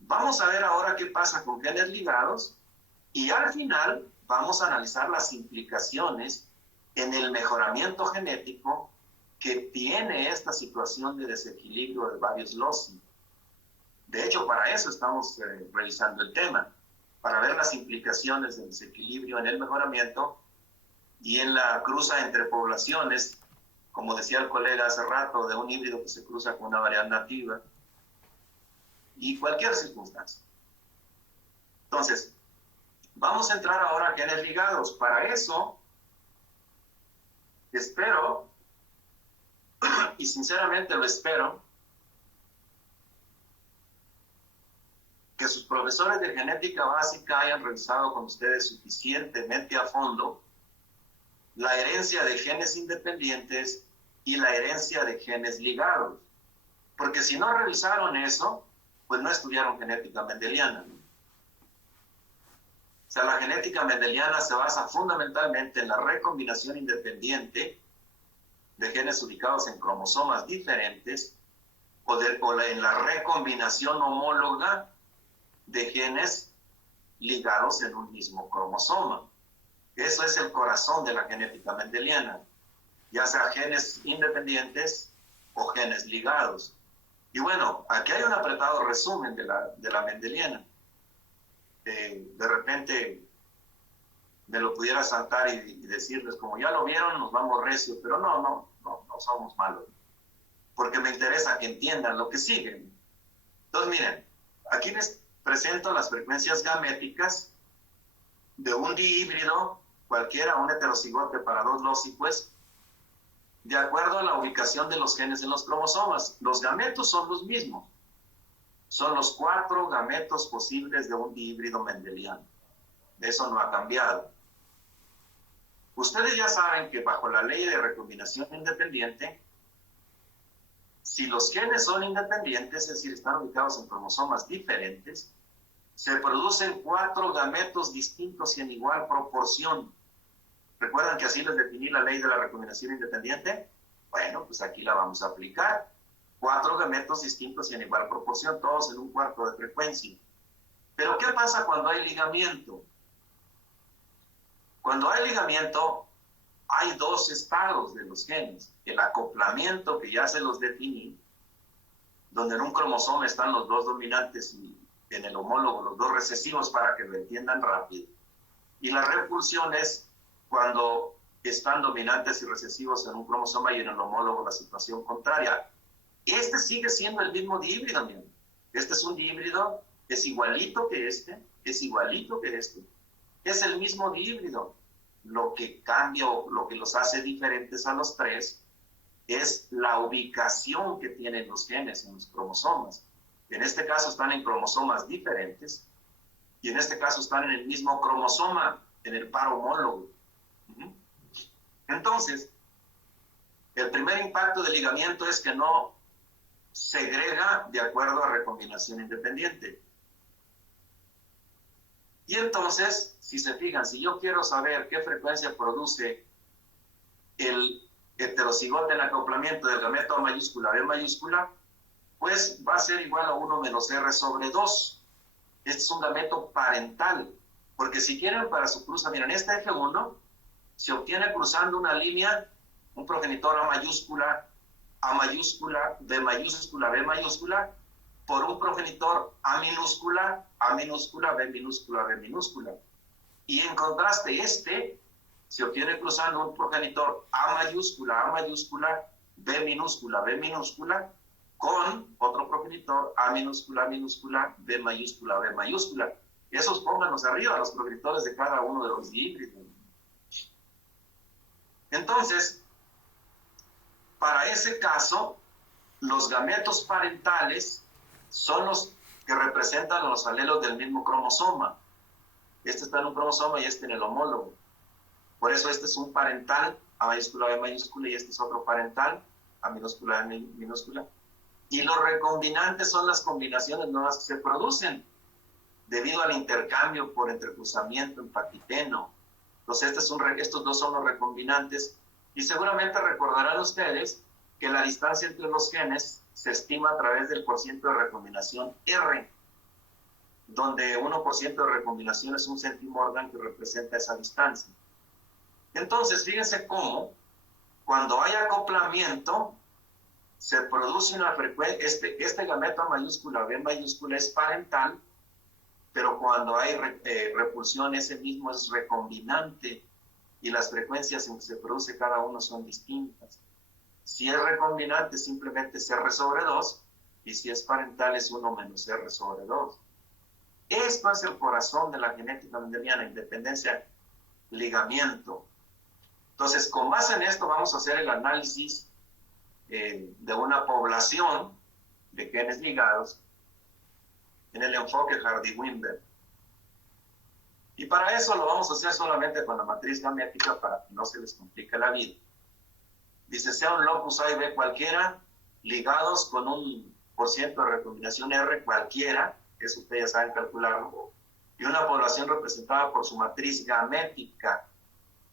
Vamos a ver ahora qué pasa con genes ligados y al final vamos a analizar las implicaciones en el mejoramiento genético que tiene esta situación de desequilibrio de varios loci. De hecho, para eso estamos revisando el tema, para ver las implicaciones del desequilibrio en el mejoramiento y en la cruza entre poblaciones, como decía el colega hace rato, de un híbrido que se cruza con una variedad nativa, y cualquier circunstancia. Entonces, vamos a entrar ahora a genes ligados. Para eso, espero, y sinceramente lo espero, que sus profesores de genética básica hayan revisado con ustedes suficientemente a fondo la herencia de genes independientes y la herencia de genes ligados. Porque si no revisaron eso, pues no estudiaron genética mendeliana, ¿no? O sea, la genética mendeliana se basa fundamentalmente en la recombinación independiente de genes ubicados en cromosomas diferentes o en la recombinación homóloga de genes ligados en un mismo cromosoma. Eso es el corazón de la genética mendeliana, ya sea genes independientes o genes ligados. Y bueno, aquí hay un apretado resumen de la mendeliana. De repente me lo pudiera saltar y decirles, como ya lo vieron, nos vamos recio, pero no somos malos, porque me interesa que entiendan lo que sigue. Entonces, miren, aquí les presento las frecuencias gaméticas de un dihíbrido, cualquiera, un heterocigote para dos loci, pues, de acuerdo a la ubicación de los genes en los cromosomas. Los gametos son los mismos. Son los 4 gametos posibles de un dihíbrido mendeliano. Eso no ha cambiado. Ustedes ya saben que bajo la ley de recombinación independiente, si los genes son independientes, es decir, están ubicados en cromosomas diferentes, se producen 4 gametos distintos y en igual proporción. ¿Recuerdan que así les definí la ley de la recombinación independiente? Bueno, pues aquí la vamos a aplicar. 4 gametos distintos y en igual proporción, todos en un cuarto de frecuencia. Pero ¿qué pasa cuando hay ligamiento? Cuando hay ligamiento, hay 2 estados de los genes. El acoplamiento, que ya se los definí, donde en un cromosoma están los 2 dominantes y en el homólogo los 2 recesivos, para que lo entiendan rápido. Y la repulsión es cuando están dominantes y recesivos en un cromosoma y en el homólogo la situación contraria. Este sigue siendo el mismo dihíbrido, miren. Este es un dihíbrido, es igualito que este, es igualito que este. Es el mismo dihíbrido. Lo que cambia o lo que los hace diferentes a los 3 es la ubicación que tienen los genes en los cromosomas. En este caso están en cromosomas diferentes y en este caso están en el mismo cromosoma, en el par homólogo. Entonces, el primer impacto del ligamiento es que no segrega de acuerdo a recombinación independiente. Y entonces, si se fijan, si yo quiero saber qué frecuencia produce el heterocigote en acoplamiento del gameto A mayúscula, B mayúscula, pues va a ser igual a 1 menos R sobre 2. Este es un gameto parental, porque si quieren para su cruza, miren, este F1 se obtiene cruzando una línea, un progenitor A mayúscula, B mayúscula, B mayúscula, por un progenitor A minúscula, B minúscula, B minúscula. Y en contraste, este se obtiene cruzando un progenitor A mayúscula, B minúscula, B minúscula, con otro progenitor A minúscula, B mayúscula, B mayúscula. Esos pónganlos arriba, los progenitores de cada uno de los dihíbridos. Entonces, para ese caso, los gametos parentales son los que representan los alelos del mismo cromosoma. Este está en un cromosoma y este en el homólogo. Por eso este es un parental, A mayúscula, B mayúscula, y este es otro parental, A minúscula, B minúscula. Y los recombinantes son las combinaciones nuevas que se producen debido al intercambio por entrecruzamiento en paquiteno. Entonces estos dos son los recombinantes. Y seguramente recordarán ustedes que la distancia entre los genes se estima a través del porciento de recombinación R, donde 1% de recombinación es un centimorgan que representa esa distancia. Entonces, fíjense cómo, cuando hay acoplamiento, se produce una frecuencia, este gameto A mayúscula, B mayúscula es parental, pero cuando hay repulsión, ese mismo es recombinante, y las frecuencias en que se produce cada uno son distintas. Si es recombinante, simplemente es R sobre 2, y si es parental, es 1 menos R sobre 2. Esto es el corazón de la genética mendeliana, independencia, ligamiento. Entonces, con base en esto, vamos a hacer el análisis de una población de genes ligados en el enfoque Hardy-Weinberg. Y para eso lo vamos a hacer solamente con la matriz gamética para que no se les complique la vida. Dice, sea un locus A y B cualquiera, ligados con un porciento de recombinación R cualquiera, eso ustedes ya saben calcularlo, y una población representada por su matriz gamética.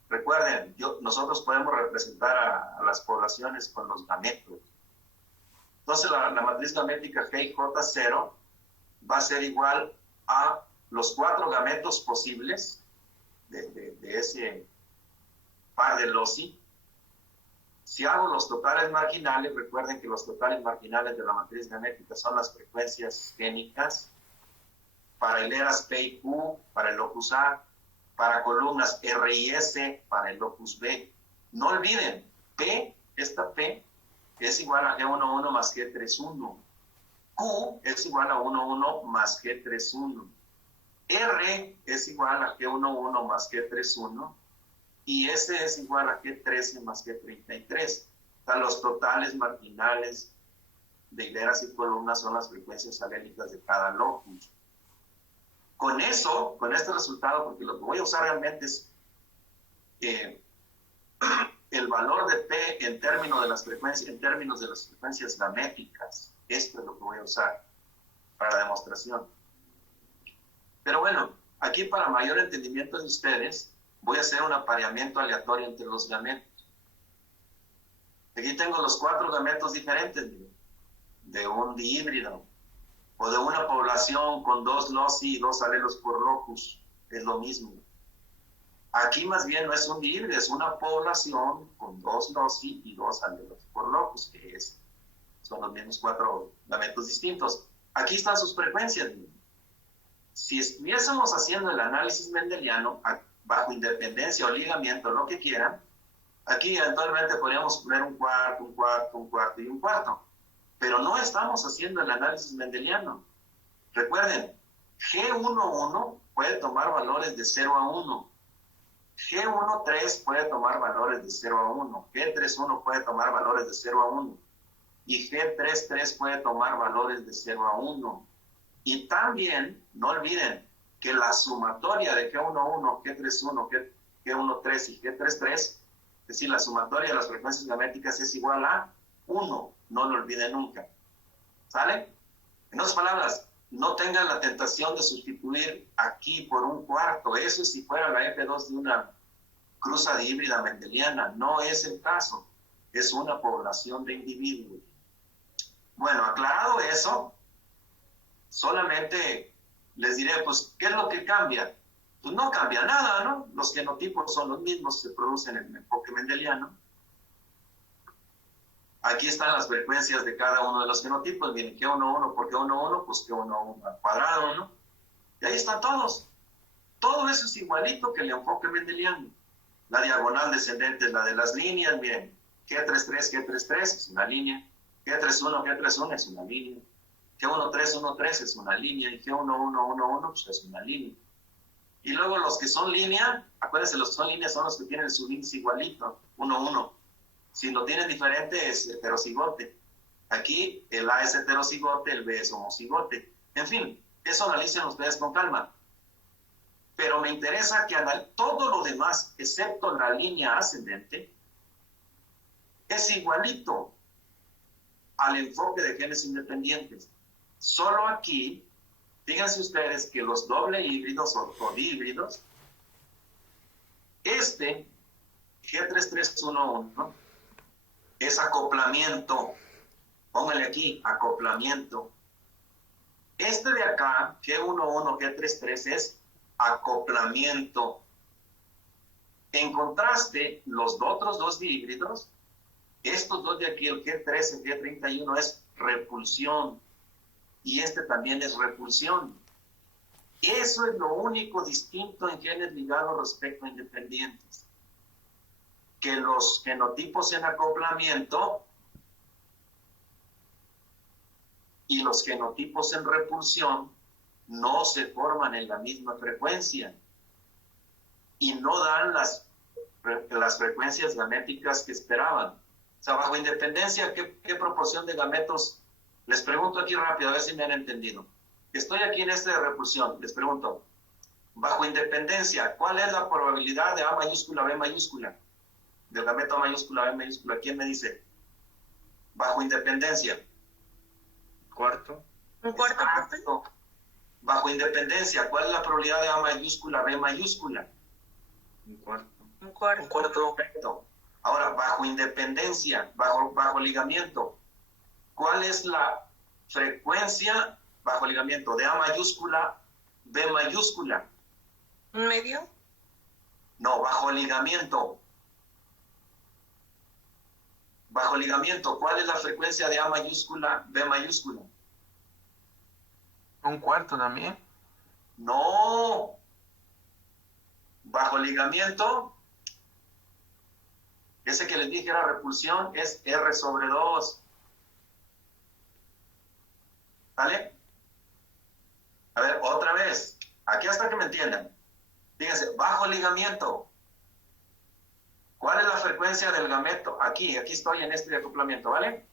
Recuerden, nosotros podemos representar a las poblaciones con los gametos. Entonces la matriz gamética G y J0 va a ser igual a los 4 gametos posibles de ese par de loci. Si hago los totales marginales, recuerden que los totales marginales de la matriz gamética son las frecuencias génicas para hileras P y Q, para el locus A, para columnas R y S, para el locus B. No olviden, esta P es igual a G11 más G31. Q es igual a 11 más G31. R es igual a G11 más G31. Y S es igual a G13 más G33. O sea, los totales marginales de hileras y columnas son las frecuencias alélicas de cada locus. Con eso, con este resultado, porque lo que voy a usar realmente es el valor de P en términos de las frecuencias gaméticas. Esto es lo que voy a usar para la demostración. Pero bueno, aquí para mayor entendimiento de ustedes, voy a hacer un apareamiento aleatorio entre los gametos. Aquí tengo los 4 gametos diferentes de un dihíbrido, o de una población con 2 loci y 2 alelos por locus, es lo mismo. Aquí más bien no es un dihíbrido, es una población con 2 loci y 2 alelos por locus, que son los mismos 4 gametos distintos. Aquí están sus frecuencias. Si estuviésemos haciendo el análisis mendeliano, bajo independencia o ligamiento, lo que quieran, aquí eventualmente podríamos poner un cuarto, un cuarto, un cuarto y un cuarto. Pero no estamos haciendo el análisis mendeliano. Recuerden, G11 puede tomar valores de 0 a 1. G13 puede tomar valores de 0 a 1. G31 puede tomar valores de 0 a 1. Y G33 puede tomar valores de 0 a 1. Y también, no olviden, que la sumatoria de G11, G31, G13 y G33, es decir, la sumatoria de las frecuencias gaméticas es igual a 1. No lo olviden nunca. ¿Sale? En otras palabras, no tengan la tentación de sustituir aquí por un cuarto. Eso es si fuera la F2 de una cruza híbrida mendeliana. No es el caso. Es una población de individuos. Bueno, aclarado eso, solamente les diré, pues, ¿qué es lo que cambia? Pues no cambia nada, ¿no? Los genotipos son los mismos, se producen en el enfoque mendeliano. Aquí están las frecuencias de cada uno de los genotipos. Miren, G11, ¿por qué 11? Pues G11 al cuadrado, ¿no? Y ahí están todos. Todo eso es igualito que el enfoque mendeliano. La diagonal descendente es la de las líneas. Miren, G33, G33 es una línea. G31, G31 es una línea. G13, 13 es una línea. Y G11, pues es una línea. Y luego los que son línea, acuérdense, los que son líneas son los que tienen su índice igualito, 1, 1. Si lo tienen diferente es heterocigote. Aquí el A es heterocigote, el B es homocigote. En fin, eso analicen ustedes con calma. Pero me interesa que todo lo demás, excepto la línea ascendente, es igualito al enfoque de genes independientes. Solo aquí, fíjense ustedes que los doble híbridos o codíbridos, G3311, es acoplamiento. Póngale aquí, acoplamiento. Este de acá, G11, G33, es acoplamiento. En contraste, los otros dos híbridos, estos dos de aquí, el G13, G31, es repulsión. Y este también es repulsión. Eso es lo único distinto en genes ligados respecto a independientes. Que los genotipos en acoplamiento y los genotipos en repulsión no se forman en la misma frecuencia y no dan las frecuencias gaméticas que esperaban. O sea, bajo independencia, ¿qué proporción de gametos? Les pregunto aquí rápido, a ver si me han entendido. Estoy aquí en este de repulsión, les pregunto, bajo independencia, ¿cuál es la probabilidad de A mayúscula, B mayúscula? Del gameto A mayúscula, B mayúscula. ¿Quién me dice? Bajo independencia. Cuarto. ¿Un cuarto? Exacto. Bajo independencia, ¿cuál es la probabilidad de A mayúscula, B mayúscula? Un cuarto. Un cuarto. Un cuarto. Perfecto. Ahora, bajo independencia, bajo ligamiento, ¿cuál es la frecuencia bajo ligamiento de A mayúscula, B mayúscula? ¿Un medio? No, bajo ligamiento. Bajo ligamiento, ¿cuál es la frecuencia de A mayúscula, B mayúscula? Un cuarto también. No. Bajo ligamiento, ese que les dije era repulsión, es R sobre 2. ¿Vale? A ver, otra vez. Aquí hasta que me entiendan. Fíjense, bajo ligamiento. ¿Cuál es la frecuencia del gameto? Aquí estoy en este acoplamiento, ¿vale?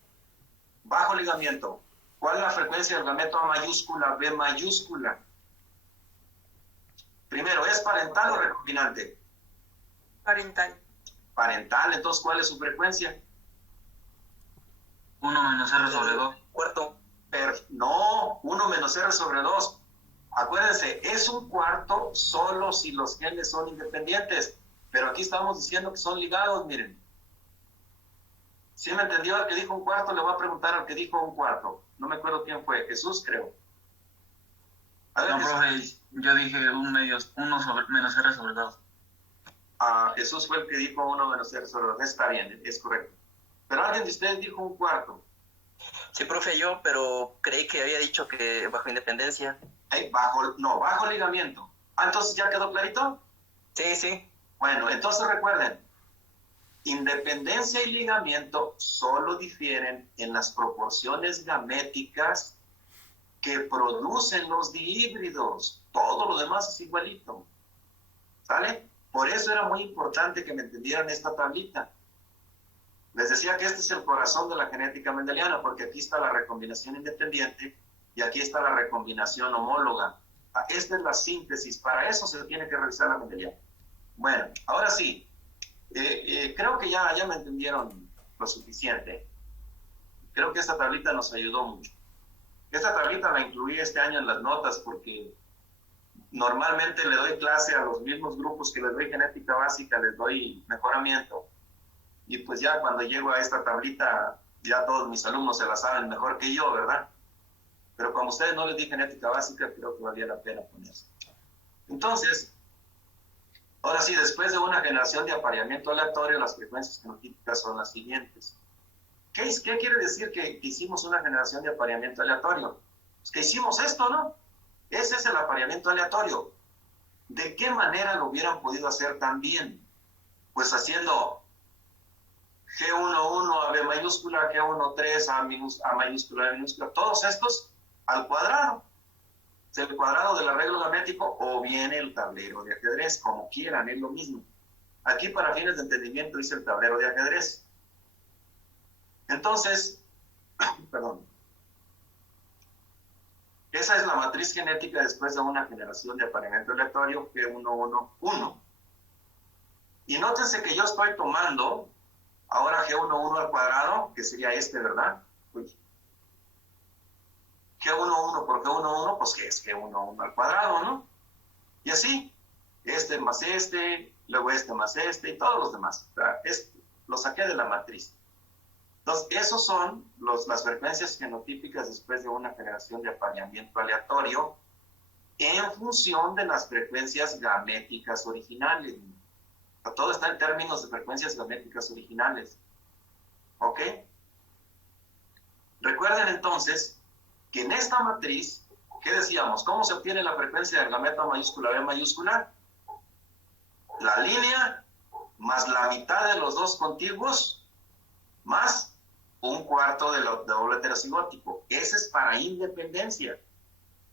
Bajo ligamiento. ¿Cuál es la frecuencia del gameto A mayúscula, B mayúscula? Primero, ¿es parental o recombinante? Parental. Parental, entonces, ¿cuál es su frecuencia? 1 menos R sobre 2. Cuarto. No, 1 menos R sobre 2. Acuérdense, es un cuarto solo si los genes son independientes. Pero aquí estamos diciendo que son ligados, miren. ¿Sí me entendió? El que dijo un cuarto le voy a preguntar al que dijo un cuarto. No me acuerdo quién fue. Jesús, creo. A ver, No, Jesús. profe, yo dije 1 menos R sobre 2. Jesús fue el que dijo 1 menos R sobre 2. Está bien, es correcto. Pero alguien de ustedes dijo un cuarto. Sí, profe, yo, pero creí que había dicho que bajo independencia. Bajo ligamiento. Entonces, ¿ya quedó clarito? Sí, sí. Bueno, entonces recuerden, independencia y ligamiento solo difieren en las proporciones gaméticas que producen los dihíbridos. Todo lo demás es igualito. ¿Sale? Por eso era muy importante que me entendieran esta tablita. Les decía que este es el corazón de la genética mendeliana, porque aquí está la recombinación independiente y aquí está la recombinación homóloga. Esta es la síntesis. Para eso se tiene que realizar la mendeliana. Bueno, ahora sí. Creo que ya me entendieron lo suficiente. Creo que esta tablita nos ayudó mucho. Esta tablita la incluí este año en las notas porque normalmente le doy clase a los mismos grupos que les doy genética básica, les doy mejoramiento. Y pues ya cuando llego a esta tablita, ya todos mis alumnos se la saben mejor que yo, ¿verdad? Pero como ustedes no les di genética básica, creo que valía la pena ponerse. Entonces, ahora sí, después de una generación de apareamiento aleatorio, las frecuencias genotípicas son las siguientes. ¿Qué quiere decir que hicimos una generación de apareamiento aleatorio? Pues que hicimos esto, ¿no? Ese es el apareamiento aleatorio. ¿De qué manera lo hubieran podido hacer también? Pues haciendo G11 a B mayúscula, G13 a mayúscula, B minúscula, todos estos al cuadrado. El cuadrado del arreglo gamético o bien el tablero de ajedrez, como quieran, es lo mismo. Aquí para fines de entendimiento hice el tablero de ajedrez. Entonces, perdón. Esa es la matriz genética después de una generación de apareamiento aleatorio G111. Y nótense que yo estoy tomando ahora G11 al cuadrado, que sería este, ¿verdad? Uy. G11 por G11, pues que es G11 al cuadrado, ¿no? Y así, este más luego este más y todos los demás. O sea, lo saqué de la matriz. Entonces, esos son las frecuencias genotípicas después de una generación de apareamiento aleatorio en función de las frecuencias gaméticas originales. O sea, todo está en términos de frecuencias gaméticas originales. ¿Ok? Recuerden entonces que en esta matriz, ¿qué decíamos? ¿Cómo se obtiene la frecuencia del gameto mayúscula B mayúscula? La línea más la mitad de los dos contiguos más un cuarto de doble heterocigótico. Ese es para independencia.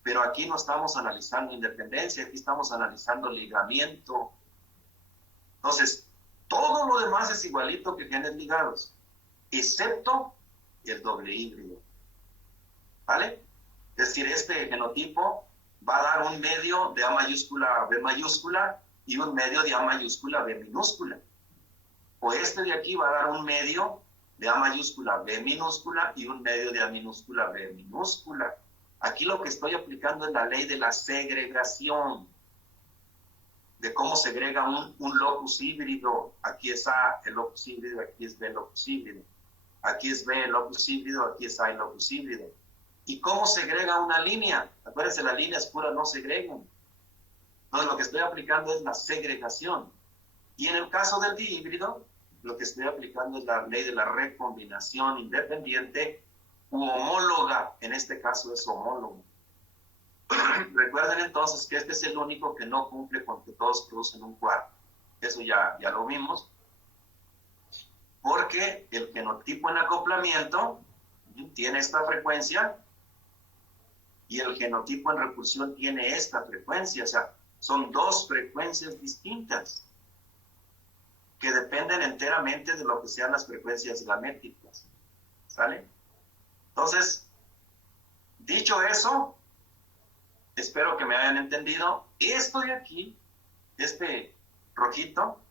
Pero aquí no estamos analizando independencia, aquí estamos analizando ligamiento. Entonces, todo lo demás es igualito que genes ligados, excepto el doble híbrido. ¿Vale? Es decir, este genotipo va a dar un medio de A mayúscula B mayúscula y un medio de A mayúscula B minúscula. O este de aquí va a dar un medio de A mayúscula B minúscula y un medio de A minúscula B minúscula. Aquí lo que estoy aplicando es la ley de la segregación, de cómo segrega un locus híbrido. Aquí es A el locus híbrido, aquí es B el locus híbrido. Aquí es B el locus híbrido, aquí es A el locus híbrido. ¿Y cómo segrega una línea? Acuérdense, las líneas puras no segregan. Entonces, lo que estoy aplicando es la segregación. Y en el caso del dihíbrido, lo que estoy aplicando es la ley de la recombinación independiente u homóloga. En este caso es homólogo. Recuerden entonces que este es el único que no cumple con que todos producen un cuarto. Eso ya lo vimos. Porque el genotipo en acoplamiento tiene esta frecuencia y el genotipo en repulsión tiene esta frecuencia. O sea, son dos frecuencias distintas que dependen enteramente de lo que sean las frecuencias gaméticas. ¿Sale? Entonces, dicho eso, espero que me hayan entendido. Esto de aquí, este rojito,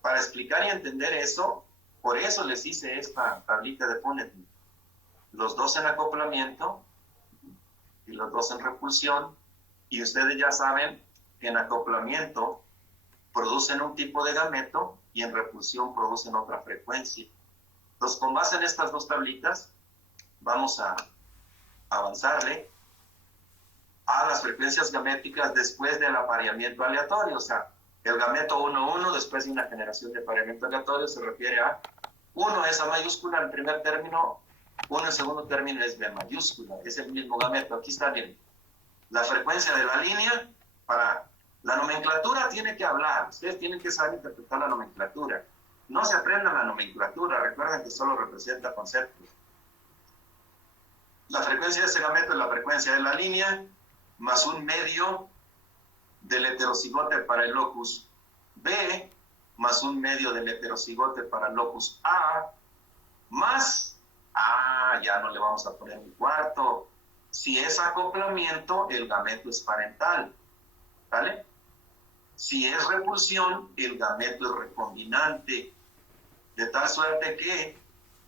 para explicar y entender eso, por eso les hice esta tablita de Punnett. Los dos en acoplamiento y los dos en repulsión. Y ustedes ya saben que en acoplamiento producen un tipo de gameto y en repulsión producen otra frecuencia. Entonces, con base en estas dos tablitas, vamos a avanzarle a las frecuencias gaméticas después del apareamiento aleatorio. O sea, el gameto 1,1 después de una generación de apareamiento aleatorio se refiere a 1 es A mayúscula en primer término, 1 en segundo término es B mayúscula. Es el mismo gameto. Aquí está bien. La frecuencia de la línea para... La nomenclatura tiene que hablar. Ustedes tienen que saber interpretar la nomenclatura. No se aprendan la nomenclatura. Recuerden que solo representa conceptos. La frecuencia de ese gameto es la frecuencia de la línea más un medio del heterocigote para el locus B más un medio del heterocigote para el locus A más... ya no le vamos a poner un cuarto. Si es acoplamiento, el gameto es parental. ¿Vale? Si es repulsión, el gameto es recombinante. De tal suerte que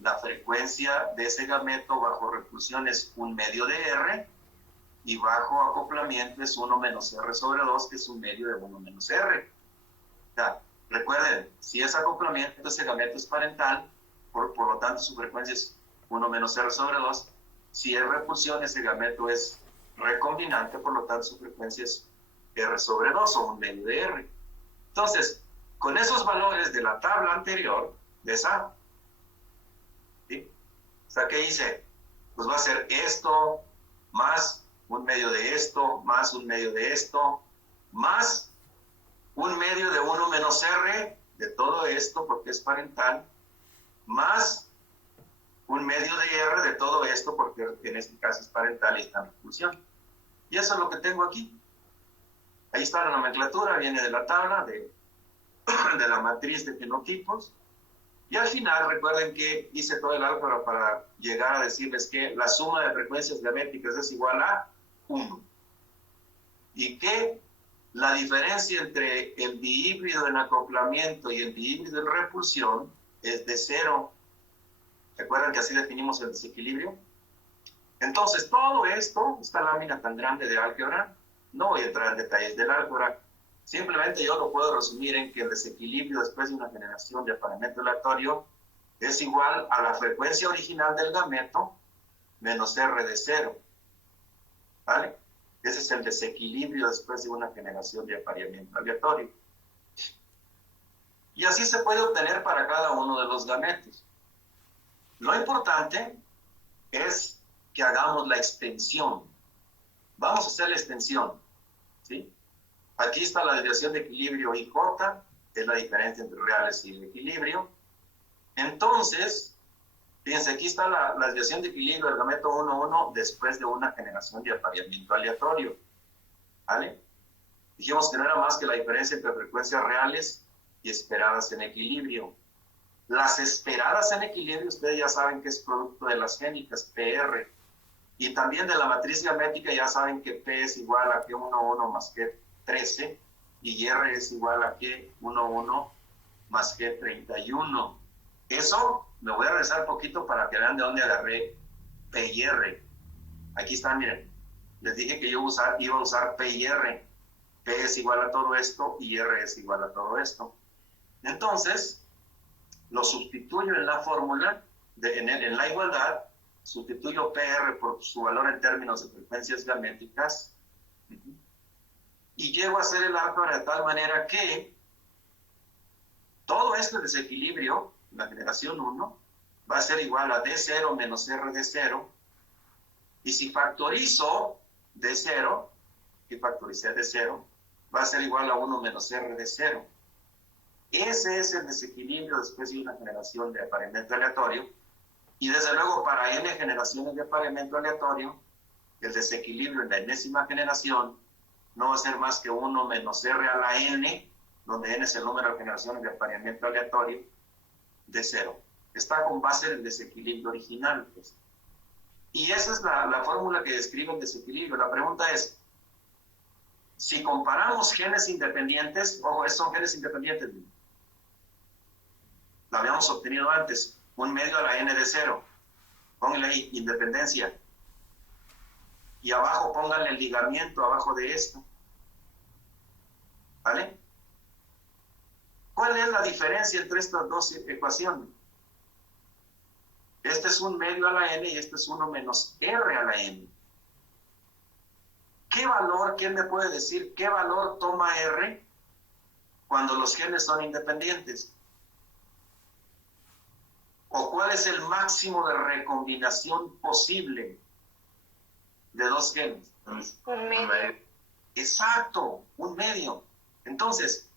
la frecuencia de ese gameto bajo repulsión es 1/2 de R, y bajo acoplamiento es 1 menos R sobre 2, que es 1/2 de 1 menos R. O sea, recuerden, si es acoplamiento, ese gameto es parental, por lo tanto su frecuencia es 1 menos R sobre 2. Si es repulsión, ese gameto es recombinante, por lo tanto su frecuencia es R sobre 2 o 1/2 de R. Entonces, con esos valores de la tabla anterior, de esa, ¿sí? O sea, ¿qué hice? Pues va a ser esto, más 1/2 de esto, más 1/2 de esto, más 1/2 de 1 menos R de todo esto, porque es parental, más 1/2 de R de todo esto, porque en este caso es parental y está en repulsión. Y eso es lo que tengo aquí. Ahí está la nomenclatura, viene de la tabla, de la matriz de fenotipos. Y al final, recuerden que hice todo el álgebra para llegar a decirles que la suma de frecuencias gaméticas es igual a 1. Y que la diferencia entre el dihíbrido en acoplamiento y el dihíbrido en repulsión es de 0. ¿Recuerdan que así definimos el desequilibrio? Entonces, todo esto, esta lámina tan grande de álgebra, no voy a entrar en detalles del álgebra, simplemente yo lo puedo resumir en que el desequilibrio después de una generación de apareamiento aleatorio es igual a la frecuencia original del gameto menos R de 0. ¿Vale? Ese es el desequilibrio después de una generación de apareamiento aleatorio. Y así se puede obtener para cada uno de los gametos. Lo importante es que hagamos la extensión. Vamos a hacer la extensión, ¿sí? Aquí está la desviación de equilibrio IJ, es la diferencia entre reales y el equilibrio. Entonces, fíjense, aquí está la desviación de equilibrio del gameto 1,1 después de una generación de apareamiento aleatorio. ¿Vale? Dijimos que no era más que la diferencia entre frecuencias reales y esperadas en equilibrio. Las esperadas en equilibrio, ustedes ya saben que es producto de las génicas, PR. Y también de la matriz gamética ya saben que P es igual a G11 más G13 y R es igual a G11 más G31. Eso me voy a regresar poquito para que vean de dónde agarré P y R. Aquí están, miren. Les dije que yo iba a usar P y R. P es igual a todo esto y R es igual a todo esto. Entonces, lo sustituyo en la fórmula, en la igualdad, sustituyo PR por su valor en términos de frecuencias gaméticas y llego a hacer el álgebra de tal manera que todo este desequilibrio, la generación 1, va a ser igual a D0 menos R de 0, y si factorizo D0, y factoricé D0, va a ser igual a 1 menos R de 0. Ese es el desequilibrio después de una generación de apareamiento aleatorio. Y desde luego para n generaciones de apareamiento aleatorio, el desequilibrio en la enésima generación no va a ser más que 1 menos R a la n, donde n es el número de generaciones de apareamiento aleatorio, de 0. Está con base en el desequilibrio original. Pues. Y esa es la fórmula que describe el desequilibrio. La pregunta es, si comparamos genes independientes, ojo, son genes independientes, lo habíamos obtenido antes, 1/2 a la n de 0. Pónganle ahí, independencia. Y abajo pónganle el ligamiento abajo de esto. ¿Vale? ¿Cuál es la diferencia entre estas dos ecuaciones? Este es 1/2 a la n y este es 1 menos R a la n. ¿Qué valor, quién me puede decir qué valor toma R cuando los genes son independientes? ¿O cuál es el máximo de recombinación posible de dos genes? 1/2. Exacto, 1/2. Entonces,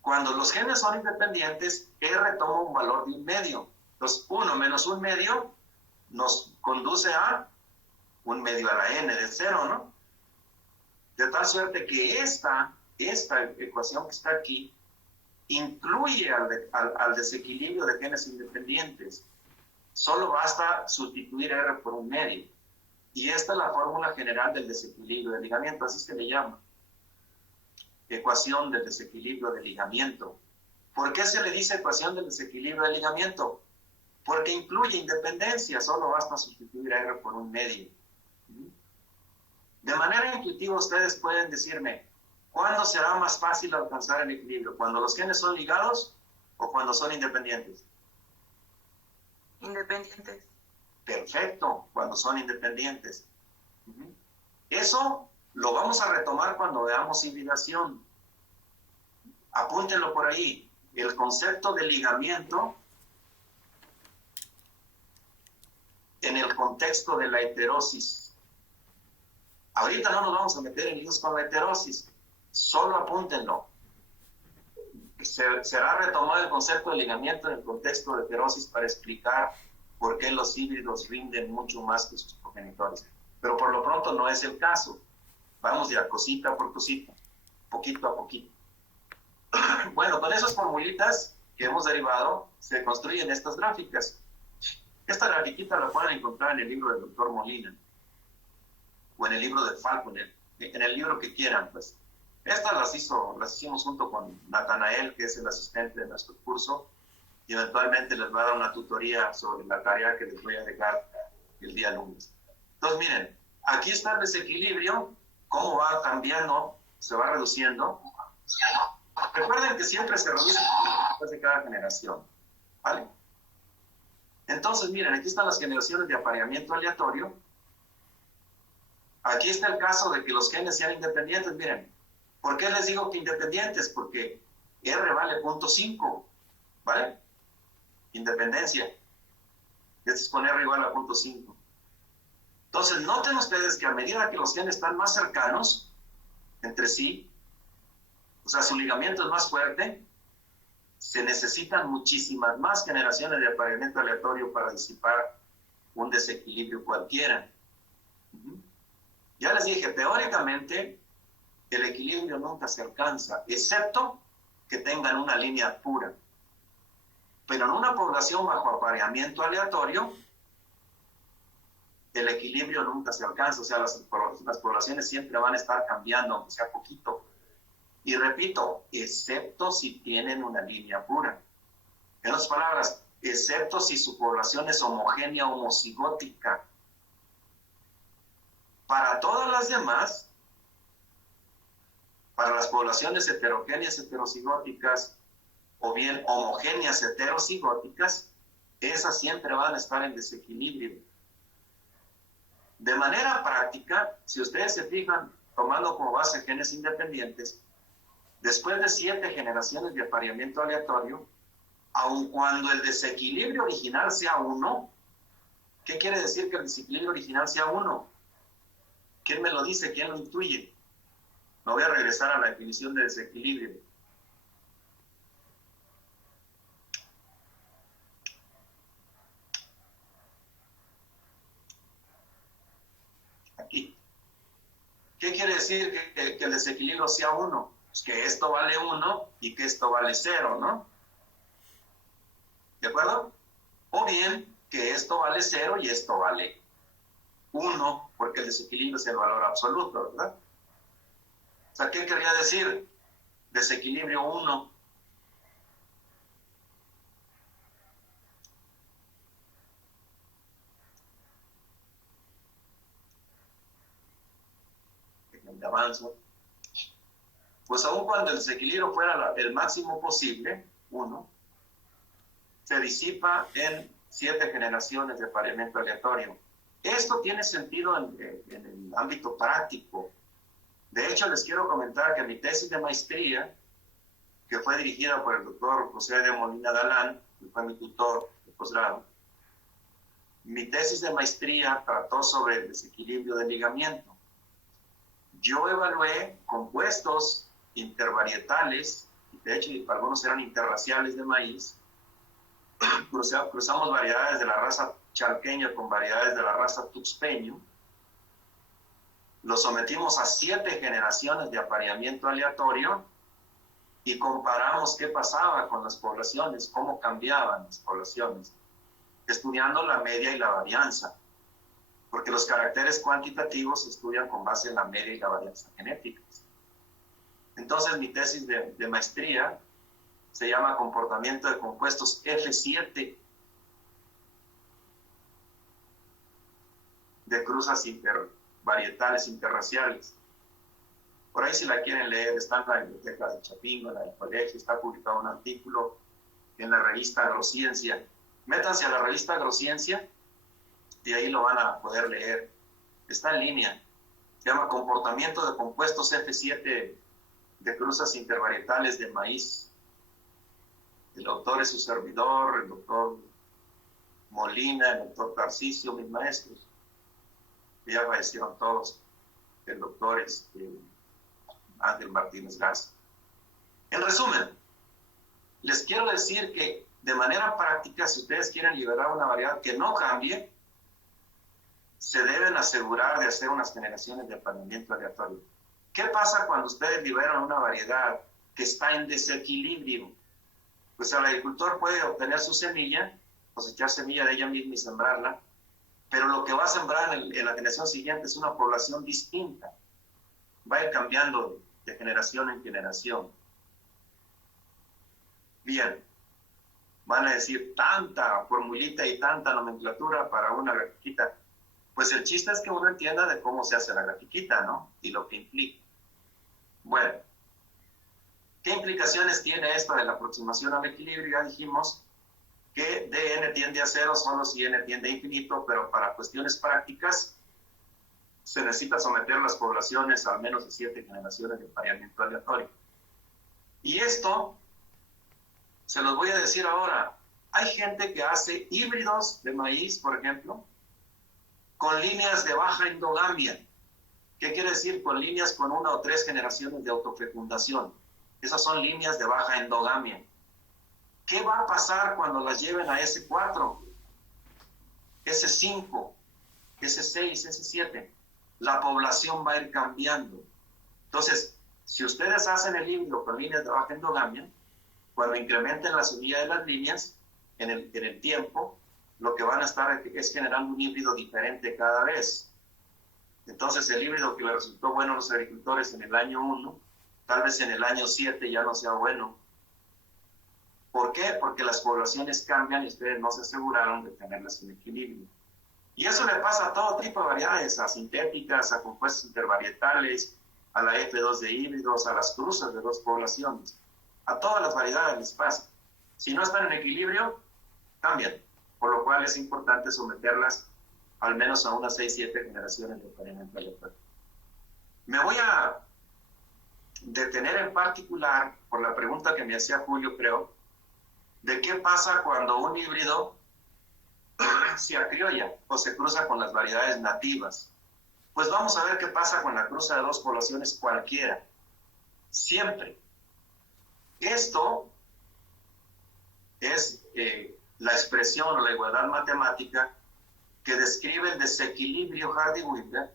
cuando los genes son independientes, R toma un valor de 1/2. Entonces, 1 menos 1/2 nos conduce a 1/2 a la n de 0, ¿no? De tal suerte que esta ecuación que está aquí incluye al desequilibrio de genes independientes. Solo basta sustituir R por 1/2. Y esta es la fórmula general del desequilibrio de ligamiento, así se le llama. Ecuación del desequilibrio de ligamiento. ¿Por qué se le dice ecuación del desequilibrio de ligamiento? porque incluye independencia, solo basta sustituir a R por un medio. De manera intuitiva ustedes pueden decirme, ¿cuándo será más fácil alcanzar el equilibrio? ¿Cuando los genes son ligados o cuando son independientes? Independientes. Perfecto, cuando son independientes. Eso lo vamos a retomar cuando veamos hibridación. Apúntenlo por ahí. El concepto de ligamiento en el contexto de la heterosis. Ahorita no nos vamos a meter en líos con la heterosis, solo apúntenlo. Será retomado el concepto de ligamiento en el contexto de heterosis para explicar por qué los híbridos rinden mucho más que sus progenitores. Pero por lo pronto no es el caso. Vamos ya cosita por cosita, poquito a poquito. Bueno, con esas formulitas que hemos derivado, se construyen estas gráficas. Esta grafiquita la pueden encontrar en el libro del doctor Molina, o en el libro de Falcon, en el libro que quieran, pues. Estas las hicimos junto con Natanael, que es el asistente de nuestro curso, y eventualmente les va a dar una tutoría sobre la tarea que les voy a dejar el día lunes. Entonces, miren, aquí está el desequilibrio, cómo va cambiando, se va reduciendo. Recuerden que siempre se reduce después de cada generación, ¿vale? Entonces, miren, aquí están las generaciones de apareamiento aleatorio. Aquí está el caso de que los genes sean independientes. Miren, ¿por qué les digo que independientes? Porque R vale 0.5, ¿vale? Independencia. Este es con R igual a 0.5. Entonces, noten ustedes que a medida que los genes están más cercanos entre sí, o sea, su ligamiento es más fuerte, se necesitan muchísimas más generaciones de apareamiento aleatorio para disipar un desequilibrio cualquiera. Ya les dije, teóricamente, el equilibrio nunca se alcanza, excepto que tengan una línea pura. Pero en una población bajo apareamiento aleatorio, el equilibrio nunca se alcanza. O sea, las poblaciones siempre van a estar cambiando, aunque sea poquito. Y repito, excepto si tienen una línea pura. En otras palabras, excepto si su población es homogénea o homocigótica. Para todas las demás, para las poblaciones heterogéneas heterocigóticas o bien homogéneas heterocigóticas, esas siempre van a estar en desequilibrio. De manera práctica, si ustedes se fijan, tomando como base genes independientes, después de 7 generaciones de apareamiento aleatorio, aun cuando el desequilibrio original sea 1, ¿qué quiere decir que el desequilibrio original sea 1? ¿Quién me lo dice? ¿Quién lo intuye? Me voy a regresar a la definición de desequilibrio. Aquí. ¿Qué quiere decir que el desequilibrio sea 1? Pues que esto vale 1 y que esto vale 0, ¿no? ¿De acuerdo? O bien que esto vale 0 y esto vale 1, porque el desequilibrio es el valor absoluto, ¿verdad? O sea, ¿qué quería decir? Desequilibrio 1. Avanzo. Pues aun cuando el desequilibrio fuera el máximo posible, 1, se disipa en 7 generaciones de apareamiento aleatorio. Esto tiene sentido en el ámbito práctico. De hecho, les quiero comentar que mi tesis de maestría, que fue dirigida por el doctor José de Molina Dalán, que fue mi tutor de posgrado, mi tesis de maestría trató sobre el desequilibrio del ligamiento. Yo evalué compuestos intervarietales, de hecho algunos eran interraciales de maíz. Cruzamos variedades de la raza chalqueño con variedades de la raza tuxpeño. Los sometimos a 7 generaciones de apareamiento aleatorio y comparamos qué pasaba con las poblaciones, cómo cambiaban las poblaciones, estudiando la media y la varianza, porque los caracteres cuantitativos se estudian con base en la media y la varianza genéticas. Entonces mi tesis de maestría se llama Comportamiento de compuestos F7. de cruzas intervarietales interraciales. Por ahí si la quieren leer, está en la biblioteca de Chapingo, en el colegio, está publicado un artículo en la revista Agrociencia. Métanse a la revista Agrociencia y ahí lo van a poder leer. Está en línea. Se llama Comportamiento de compuestos F7 de cruzas intervarietales de maíz. El autor es su servidor, el doctor Molina, el doctor Tarcisio, mis maestros. Ya fallecieron todos. El doctor Ángel Martínez Garza. En resumen, les quiero decir que de manera práctica, si ustedes quieren liberar una variedad que no cambie, se deben asegurar de hacer unas generaciones de apareamiento aleatorio. ¿Qué pasa cuando ustedes liberan una variedad que está en desequilibrio? Pues el agricultor puede obtener su semilla, cosechar semilla de ella misma y sembrarla, pero lo que va a sembrar en la generación siguiente es una población distinta. Va a ir cambiando de generación en generación. Bien, van a decir tanta formulita y tanta nomenclatura para una grafiquita. Pues el chiste es que uno entienda de cómo se hace la grafiquita, ¿no? Y lo que implica. Bueno, ¿qué implicaciones tiene esto de la aproximación al equilibrio? Ya dijimos que dn tiende a 0 solo si n tiende a infinito, pero para cuestiones prácticas se necesita someter las poblaciones a al menos de 7 generaciones de apareamiento aleatorio. Y esto, se los voy a decir ahora, hay gente que hace híbridos de maíz, por ejemplo, con líneas de baja endogamia. ¿Qué quiere decir? Con líneas con 1 o 3 generaciones de autofecundación. Esas son líneas de baja endogamia. ¿Qué va a pasar cuando las lleven a S4, S5, S6, S7? La población va a ir cambiando. Entonces, si ustedes hacen el híbrido con líneas de baja endogamia, cuando incrementen la subida de las líneas en el tiempo, lo que van a estar es generando un híbrido diferente cada vez. Entonces, el híbrido que le resultó bueno a los agricultores en el año 1, tal vez en el año 7 ya no sea bueno. ¿Por qué? Porque las poblaciones cambian y ustedes no se aseguraron de tenerlas en equilibrio. Y eso le pasa a todo tipo de variedades, a sintéticas, a compuestos intervarietales, a la F2 de híbridos, a las cruzas de dos poblaciones. A todas las variedades les pasa. Si no están en equilibrio, cambian. Por lo cual es importante someterlas al menos a unas 6-7 generaciones de apareamiento aleatorio. Me voy a detener en particular por la pregunta que me hacía Julio, creo, de qué pasa cuando un híbrido se acriolla o se cruza con las variedades nativas. Pues vamos a ver qué pasa con la cruza de dos poblaciones cualquiera. Siempre. Esto es la expresión o la igualdad matemática que describe el desequilibrio Hardy-Wimber,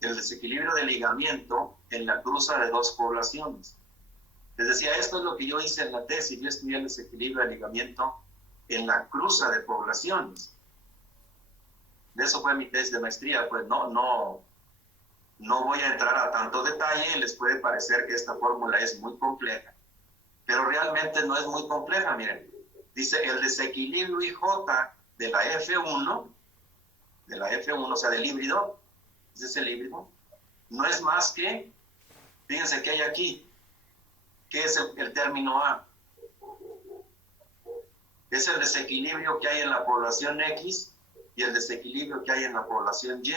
el desequilibrio de ligamiento en la cruza de dos poblaciones. Les decía, esto es lo que yo hice en la tesis. Yo estudié el desequilibrio de ligamiento en la cruza de poblaciones. De eso fue mi tesis de maestría. Pues no voy a entrar a tanto detalle. Les puede parecer que esta fórmula es muy compleja, pero realmente no es muy compleja. Miren, dice el desequilibrio IJ de la F1, o sea, del híbrido, ese es el híbrido, no es más que, fíjense que hay aquí, que es el término A. Es el desequilibrio que hay en la población X y el desequilibrio que hay en la población Y,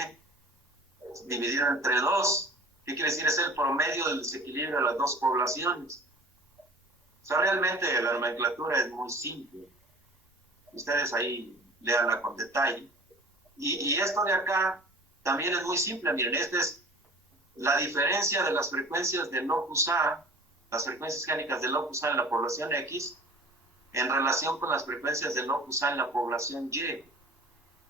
dividido entre 2. ¿Qué quiere decir? Es el promedio del desequilibrio de las dos poblaciones. O sea, realmente la nomenclatura es muy simple. Ustedes ahí léanla con detalle. Y esto de acá también es muy simple. Miren, esta es la diferencia de las frecuencias de locus A, las frecuencias génicas de locus A en la población X, en relación con las frecuencias de locus A en la población Y. O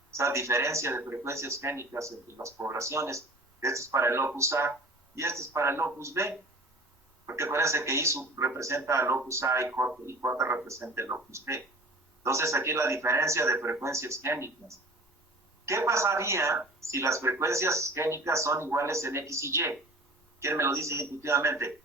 sea, diferencia de frecuencias génicas entre las poblaciones. Este es para el locus A y este es para el locus B. Porque parece que I representa el locus A y J representa el locus B. Entonces aquí la diferencia de frecuencias génicas. ¿Qué pasaría si las frecuencias génicas son iguales en X y Y? ¿Quién me lo dice intuitivamente?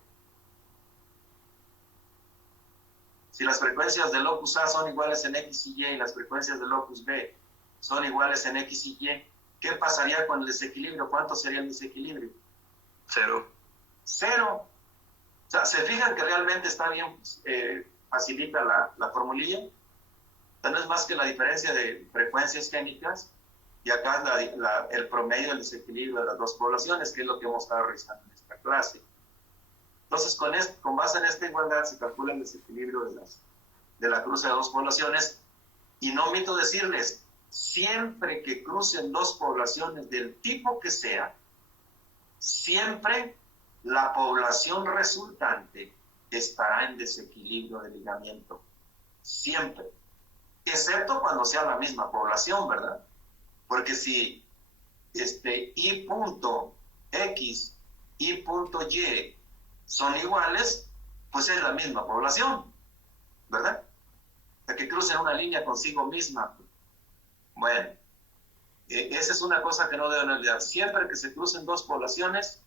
Si las frecuencias de locus A son iguales en X y Y y las frecuencias de locus B son iguales en X y Y, ¿Qué pasaría con el desequilibrio? ¿Cuánto sería el desequilibrio? 0. 0. O sea, ¿se fijan que realmente está bien, facilita la formulilla? No es más que la diferencia de frecuencias génicas y acá el promedio del desequilibrio de las dos poblaciones, que es lo que hemos estado revisando en esta clase. Entonces, con base en esta igualdad se calcula el desequilibrio de la cruce de dos poblaciones. Y no omito decirles, siempre que crucen dos poblaciones del tipo que sea, siempre la población resultante estará en desequilibrio de ligamiento. Siempre. Excepto cuando sea la misma población, ¿verdad? Porque si I punto X, I punto Y son iguales, pues es la misma población, ¿verdad? La que crucen una línea consigo misma. Bueno, esa es una cosa que no deben olvidar. Siempre que se crucen dos poblaciones,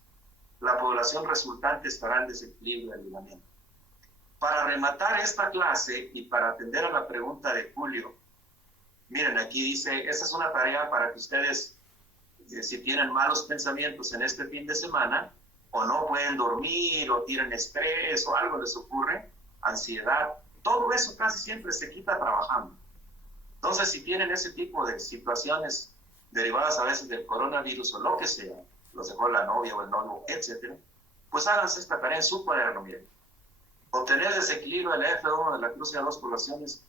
la población resultante estará en desequilibrio de ligamiento. Para rematar esta clase y para atender a la pregunta de Julio, miren, aquí dice, esta es una tarea para que ustedes, si tienen malos pensamientos en este fin de semana, o no pueden dormir, o tienen estrés, o algo les ocurre, ansiedad, todo eso casi siempre se quita trabajando. Entonces, si tienen ese tipo de situaciones derivadas a veces del coronavirus o lo que sea, los dejó la novia o el novio, etc., pues háganse esta tarea en su cuaderno, miren. Obtener desequilibrio de la F1 de la cruce de dos poblaciones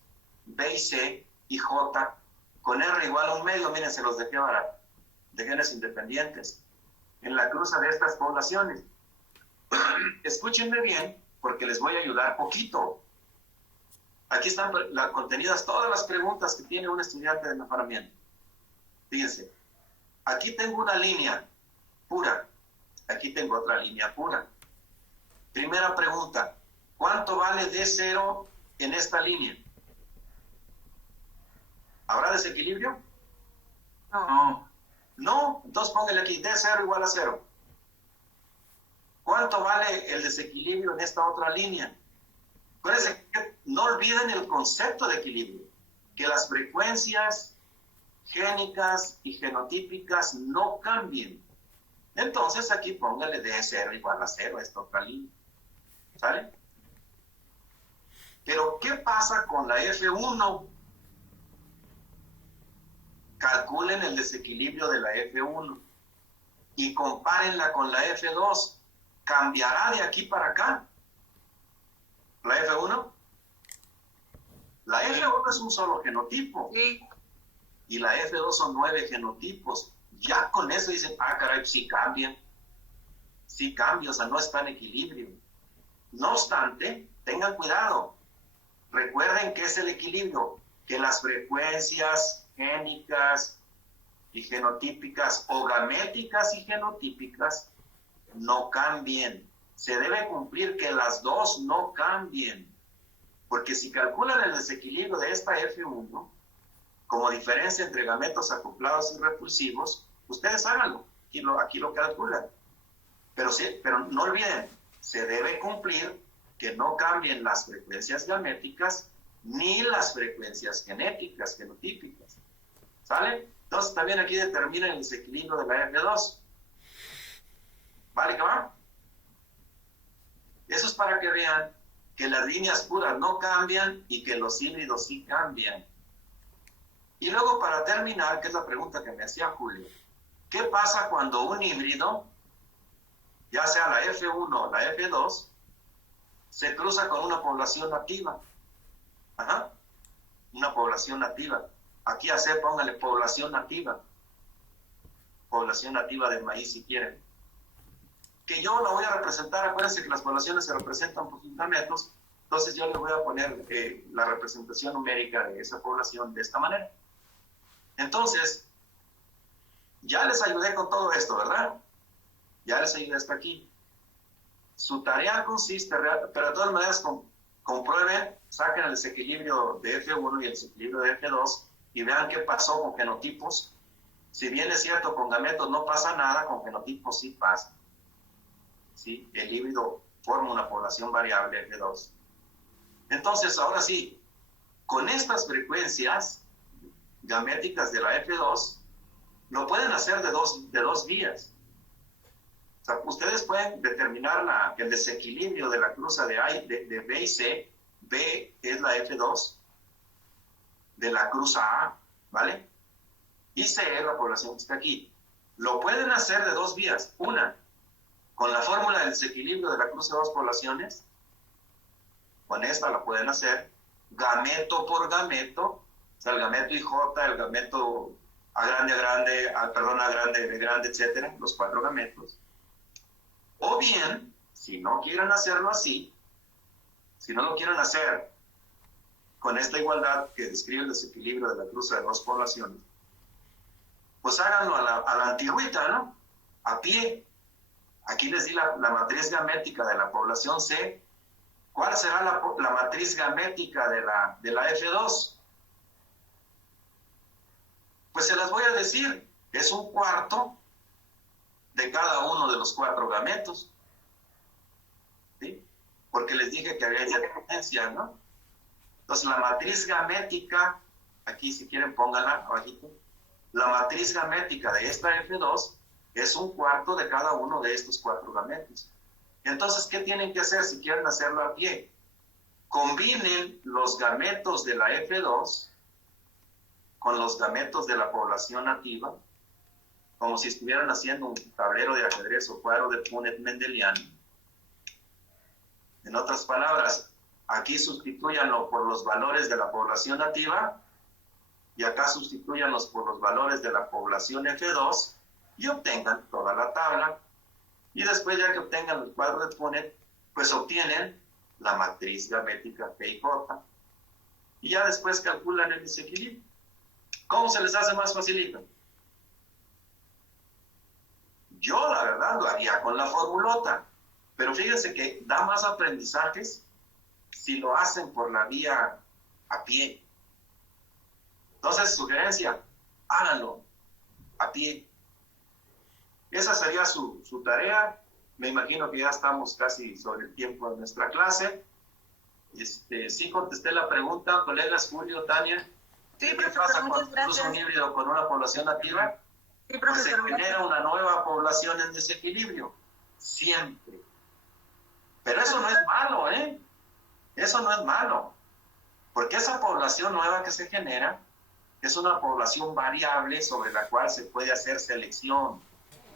B y C y J con R igual a 1/2, miren, se los dejé ahora, de genes independientes, en la cruce de estas poblaciones. Escúchenme bien, porque les voy a ayudar poquito. Aquí están contenidas todas las preguntas que tiene un estudiante de mejoramiento. Fíjense, aquí tengo una línea pura, aquí tengo otra línea pura. Primera pregunta, ¿cuánto vale D0 en esta línea? ¿Habrá desequilibrio? No. No, entonces póngale aquí, D0 igual a 0. ¿Cuánto vale el desequilibrio en esta otra línea? Acuérdense que no olviden el concepto de equilibrio, que las frecuencias génicas y genotípicas no cambien. Entonces aquí póngale D0 igual a 0 a esta otra línea. ¿Sale? Pero ¿qué pasa con la F1? Calculen el desequilibrio de la F1 y compárenla con la F2. ¿Cambiará de aquí para acá la F1? La F1 es un solo genotipo. Sí. Y la F2 son 9 genotipos. Ya con eso dicen, ah, caray, sí cambian. Sí cambia, o sea, no está en equilibrio. No obstante, tengan cuidado. Recuerden que es el equilibrio, que las frecuencias génicas y genotípicas o gaméticas y genotípicas no cambien. Se debe cumplir que las dos no cambien. Porque si calculan el desequilibrio de esta F1 como diferencia entre gametos acoplados y repulsivos, ustedes háganlo. Aquí lo calculan. Pero no olviden, se debe cumplir que no cambien las frecuencias gaméticas ni las frecuencias genéticas, genotípicas. ¿Sale? Entonces también aquí determinan el desequilibrio de la F2. ¿Vale que va? Eso es para que vean que las líneas puras no cambian y que los híbridos sí cambian. Y luego para terminar, que es la pregunta que me hacía Julio, ¿qué pasa cuando un híbrido, ya sea la F1 o la F2, se cruza con una población nativa? Ajá, una población nativa. Aquí póngale población nativa de maíz si quieren. Que yo la voy a representar, acuérdense que las poblaciones se representan por gametos, entonces yo les voy a poner la representación numérica de esa población de esta manera. Entonces, ya les ayudé con todo esto, ¿verdad? Ya les ayudé hasta aquí. Su tarea consiste, pero de todas maneras comprueben, saquen el desequilibrio de F1 y el desequilibrio de F2 y vean qué pasó con genotipos. Si bien es cierto, con gametos no pasa nada, con genotipos sí pasa. ¿Sí? El híbrido forma una población variable F2. Entonces, ahora sí, con estas frecuencias gaméticas de la F2, lo pueden hacer de dos vías. O sea, ustedes pueden determinar el desequilibrio de la cruza de B y C. B es la F2 de la cruza A, ¿vale? Y C es la población que está aquí. Lo pueden hacer de dos vías. Una, con la fórmula del desequilibrio de la cruza de dos poblaciones. Con esta la pueden hacer gameto por gameto. O sea, el gameto IJ, el gameto A grande, A grande, B grande, etcétera, los 4 gametos. O bien, si no quieren hacerlo así, si no lo quieren hacer con esta igualdad que describe el desequilibrio de la cruza de dos poblaciones, pues háganlo a la antigüita, ¿no? A pie. Aquí les di la matriz gamética de la población C. ¿Cuál será la matriz gamética de la F2? Pues se las voy a decir. Es un cuarto de cada uno de los 4 gametos. ¿Sí? Porque les dije que había independencia, ¿no? Entonces, la matriz gamética, aquí si quieren pónganla abajito, la matriz gamética de esta F2 es un cuarto de cada uno de estos 4 gametos. Entonces, ¿qué tienen que hacer si quieren hacerlo a pie? Combinen los gametos de la F2 con los gametos de la población nativa, como si estuvieran haciendo un tablero de ajedrez o cuadro de Punnett mendeliano. En otras palabras, aquí sustitúyanlo por los valores de la población nativa y acá sustitúyanlos por los valores de la población F2 y obtengan toda la tabla. Y después, ya que obtengan el cuadro de Punnett, pues obtienen la matriz gamética P y J. Y ya después calculan el desequilibrio. ¿Cómo se les hace más facilito? Yo, la verdad, lo haría con la formulota. Pero fíjense que da más aprendizajes si lo hacen por la vía a pie. Entonces, sugerencia, háganlo a pie. Esa sería su tarea. Me imagino que ya estamos casi sobre el tiempo de nuestra clase. Sí contesté la pregunta, colegas Julio, Tania. Sí, ¿Qué pasa cuando se cruza un híbrido con una población nativa? Sí, Pues se profesor. genera una nueva población en desequilibrio. Siempre. Pero eso no es malo, ¿eh? Eso no es malo. Porque esa población nueva que se genera es una población variable sobre la cual se puede hacer selección.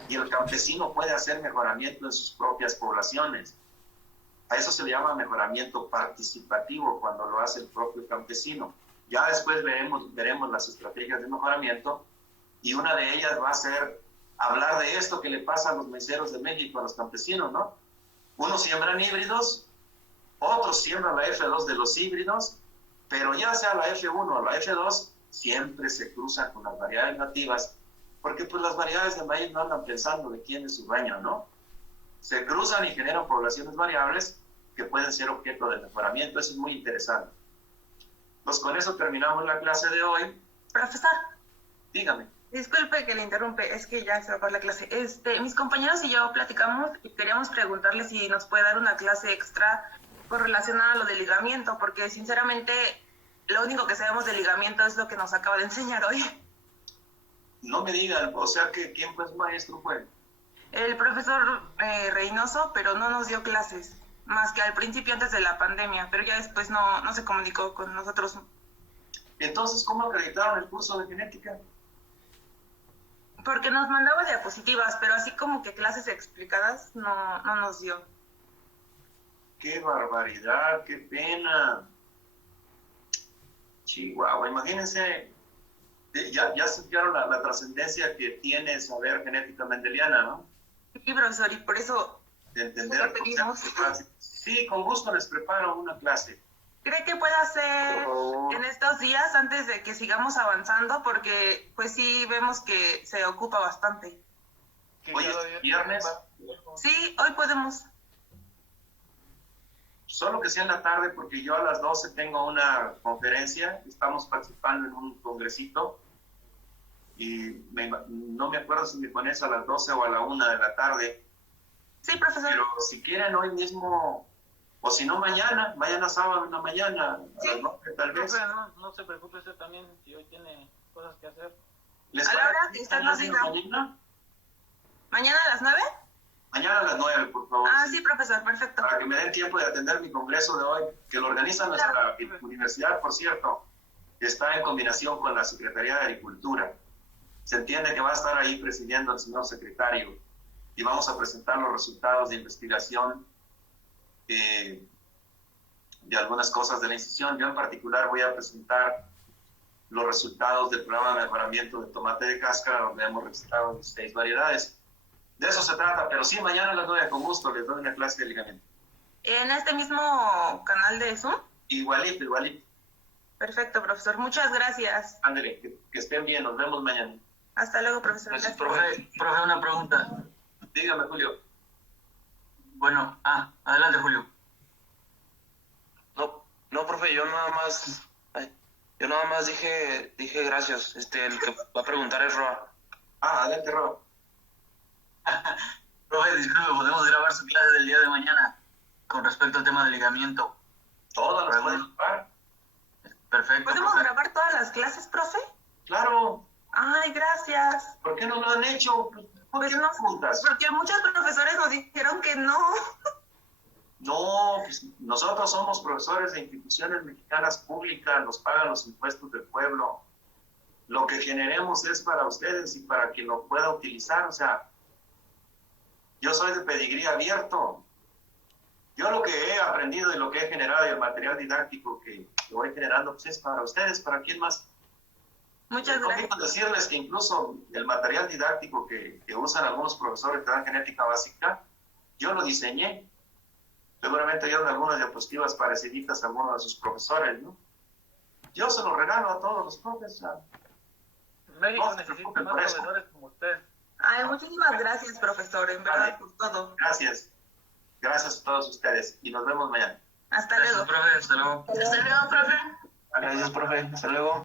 Y el campesino puede hacer mejoramiento en sus propias poblaciones. A eso se le llama mejoramiento participativo cuando lo hace el propio campesino. Ya después veremos las estrategias de mejoramiento y una de ellas va a ser hablar de esto que le pasa a los meseros de México, a los campesinos, ¿no? Unos siembran híbridos, otros siembran la F2 de los híbridos, pero ya sea la F1 o la F2, siempre se cruzan con las variedades nativas, porque pues las variedades de maíz no andan pensando de quién es su dueño, ¿no? Se cruzan y generan poblaciones variables que pueden ser objeto de mejoramiento. Eso es muy interesante. Pues con eso terminamos la clase de hoy. Profesor, Dígame. disculpe que le interrumpe, es que ya se va a acabar la clase. Mis compañeros y yo platicamos y queríamos preguntarle si nos puede dar una clase extra correlacionada a lo del ligamiento, porque sinceramente lo único que sabemos del ligamiento es lo que nos acaba de enseñar hoy. No me digan, o sea, que ¿quién fue su maestro? Fue El profesor Reynoso, pero no nos dio clases, más que al principio antes de la pandemia, pero ya después no se comunicó con nosotros. Entonces, ¿cómo acreditaron el curso de genética? Porque nos mandaba diapositivas, pero así como que clases explicadas no nos dio. ¡Qué barbaridad! ¡Qué pena! Chihuahua, imagínense, ya supieron la trascendencia que tiene saber genética mendeliana, ¿no? Sí, profesor, y por eso De entender lo pedimos. Sí, con gusto les preparo una clase. ¿Cree que pueda ser en estos días antes de que sigamos avanzando? Porque pues sí vemos que se ocupa bastante. Hoy es viernes, Sí, hoy podemos. solo que sea en la tarde porque yo a las 12 tengo una conferencia, estamos participando en un congresito y no me acuerdo si me pones a las 12 o a la 1 de la tarde, Sí, profesor. pero si quieren hoy mismo, o si no mañana sábado en la mañana, Sí. a las 9 tal vez. Profe, no se preocupe usted también si hoy tiene cosas que hacer. ¿Les A la hora parece que usted nos diga. Mañana, ¿Mañana a las 9? mañana a las 9, por favor. Ah, sí, profesor, perfecto. Para que me den tiempo de atender mi congreso de hoy, que lo organiza nuestra universidad, por cierto, que está en combinación con la Secretaría de Agricultura. Se entiende que va a estar ahí presidiendo el señor secretario y vamos a presentar los resultados de investigación de algunas cosas de la institución. Yo en particular voy a presentar los resultados del programa de mejoramiento de tomate de cáscara, donde hemos registrado 16 variedades. De eso se trata, pero sí, mañana a las 9 con gusto les doy una clase de ligamento. ¿En este mismo canal de Zoom? Igualito, igualito. Perfecto, profesor. Muchas gracias. Ándale, que estén bien, nos vemos mañana. Hasta luego, profesor. Gracias, profe, una pregunta. Dígame, Julio. Bueno, adelante, Julio. No, profe, yo nada más dije gracias. El que va a preguntar es Roa. Adelante, Rob. Profe, disculpe, ¿podemos grabar su clase del día de mañana con respecto al tema del ligamiento? Todas las pueden grabar. Perfecto, ¿Podemos profe. grabar todas las clases, profe? Claro. Ay, gracias. ¿Por qué no lo han hecho? ¿Por qué no preguntas? Porque muchos profesores nos dijeron que no. No, pues nosotros somos profesores de instituciones mexicanas públicas, nos pagan los impuestos del pueblo. Lo que generemos es para ustedes y para quien lo pueda utilizar. O sea, yo soy de pedigrí abierto. Yo lo que he aprendido y lo que he generado y el material didáctico que voy generando, pues es para ustedes, ¿para quién más? Muchas gracias. Quiero decirles que incluso el material didáctico que usan algunos profesores que dan genética básica, yo lo diseñé. Seguramente vieron algunas diapositivas pareciditas a algunos de sus profesores, ¿no? Yo se lo regalo a todos los profesores. México No, necesita más por eso. profesores como usted. Ay, muchísimas gracias, profesor, en verdad, por todo. Gracias. Gracias a todos ustedes y nos vemos mañana. Hasta Gracias, luego. profe. Hasta luego. Hasta luego, profe. Gracias, profe. Hasta luego.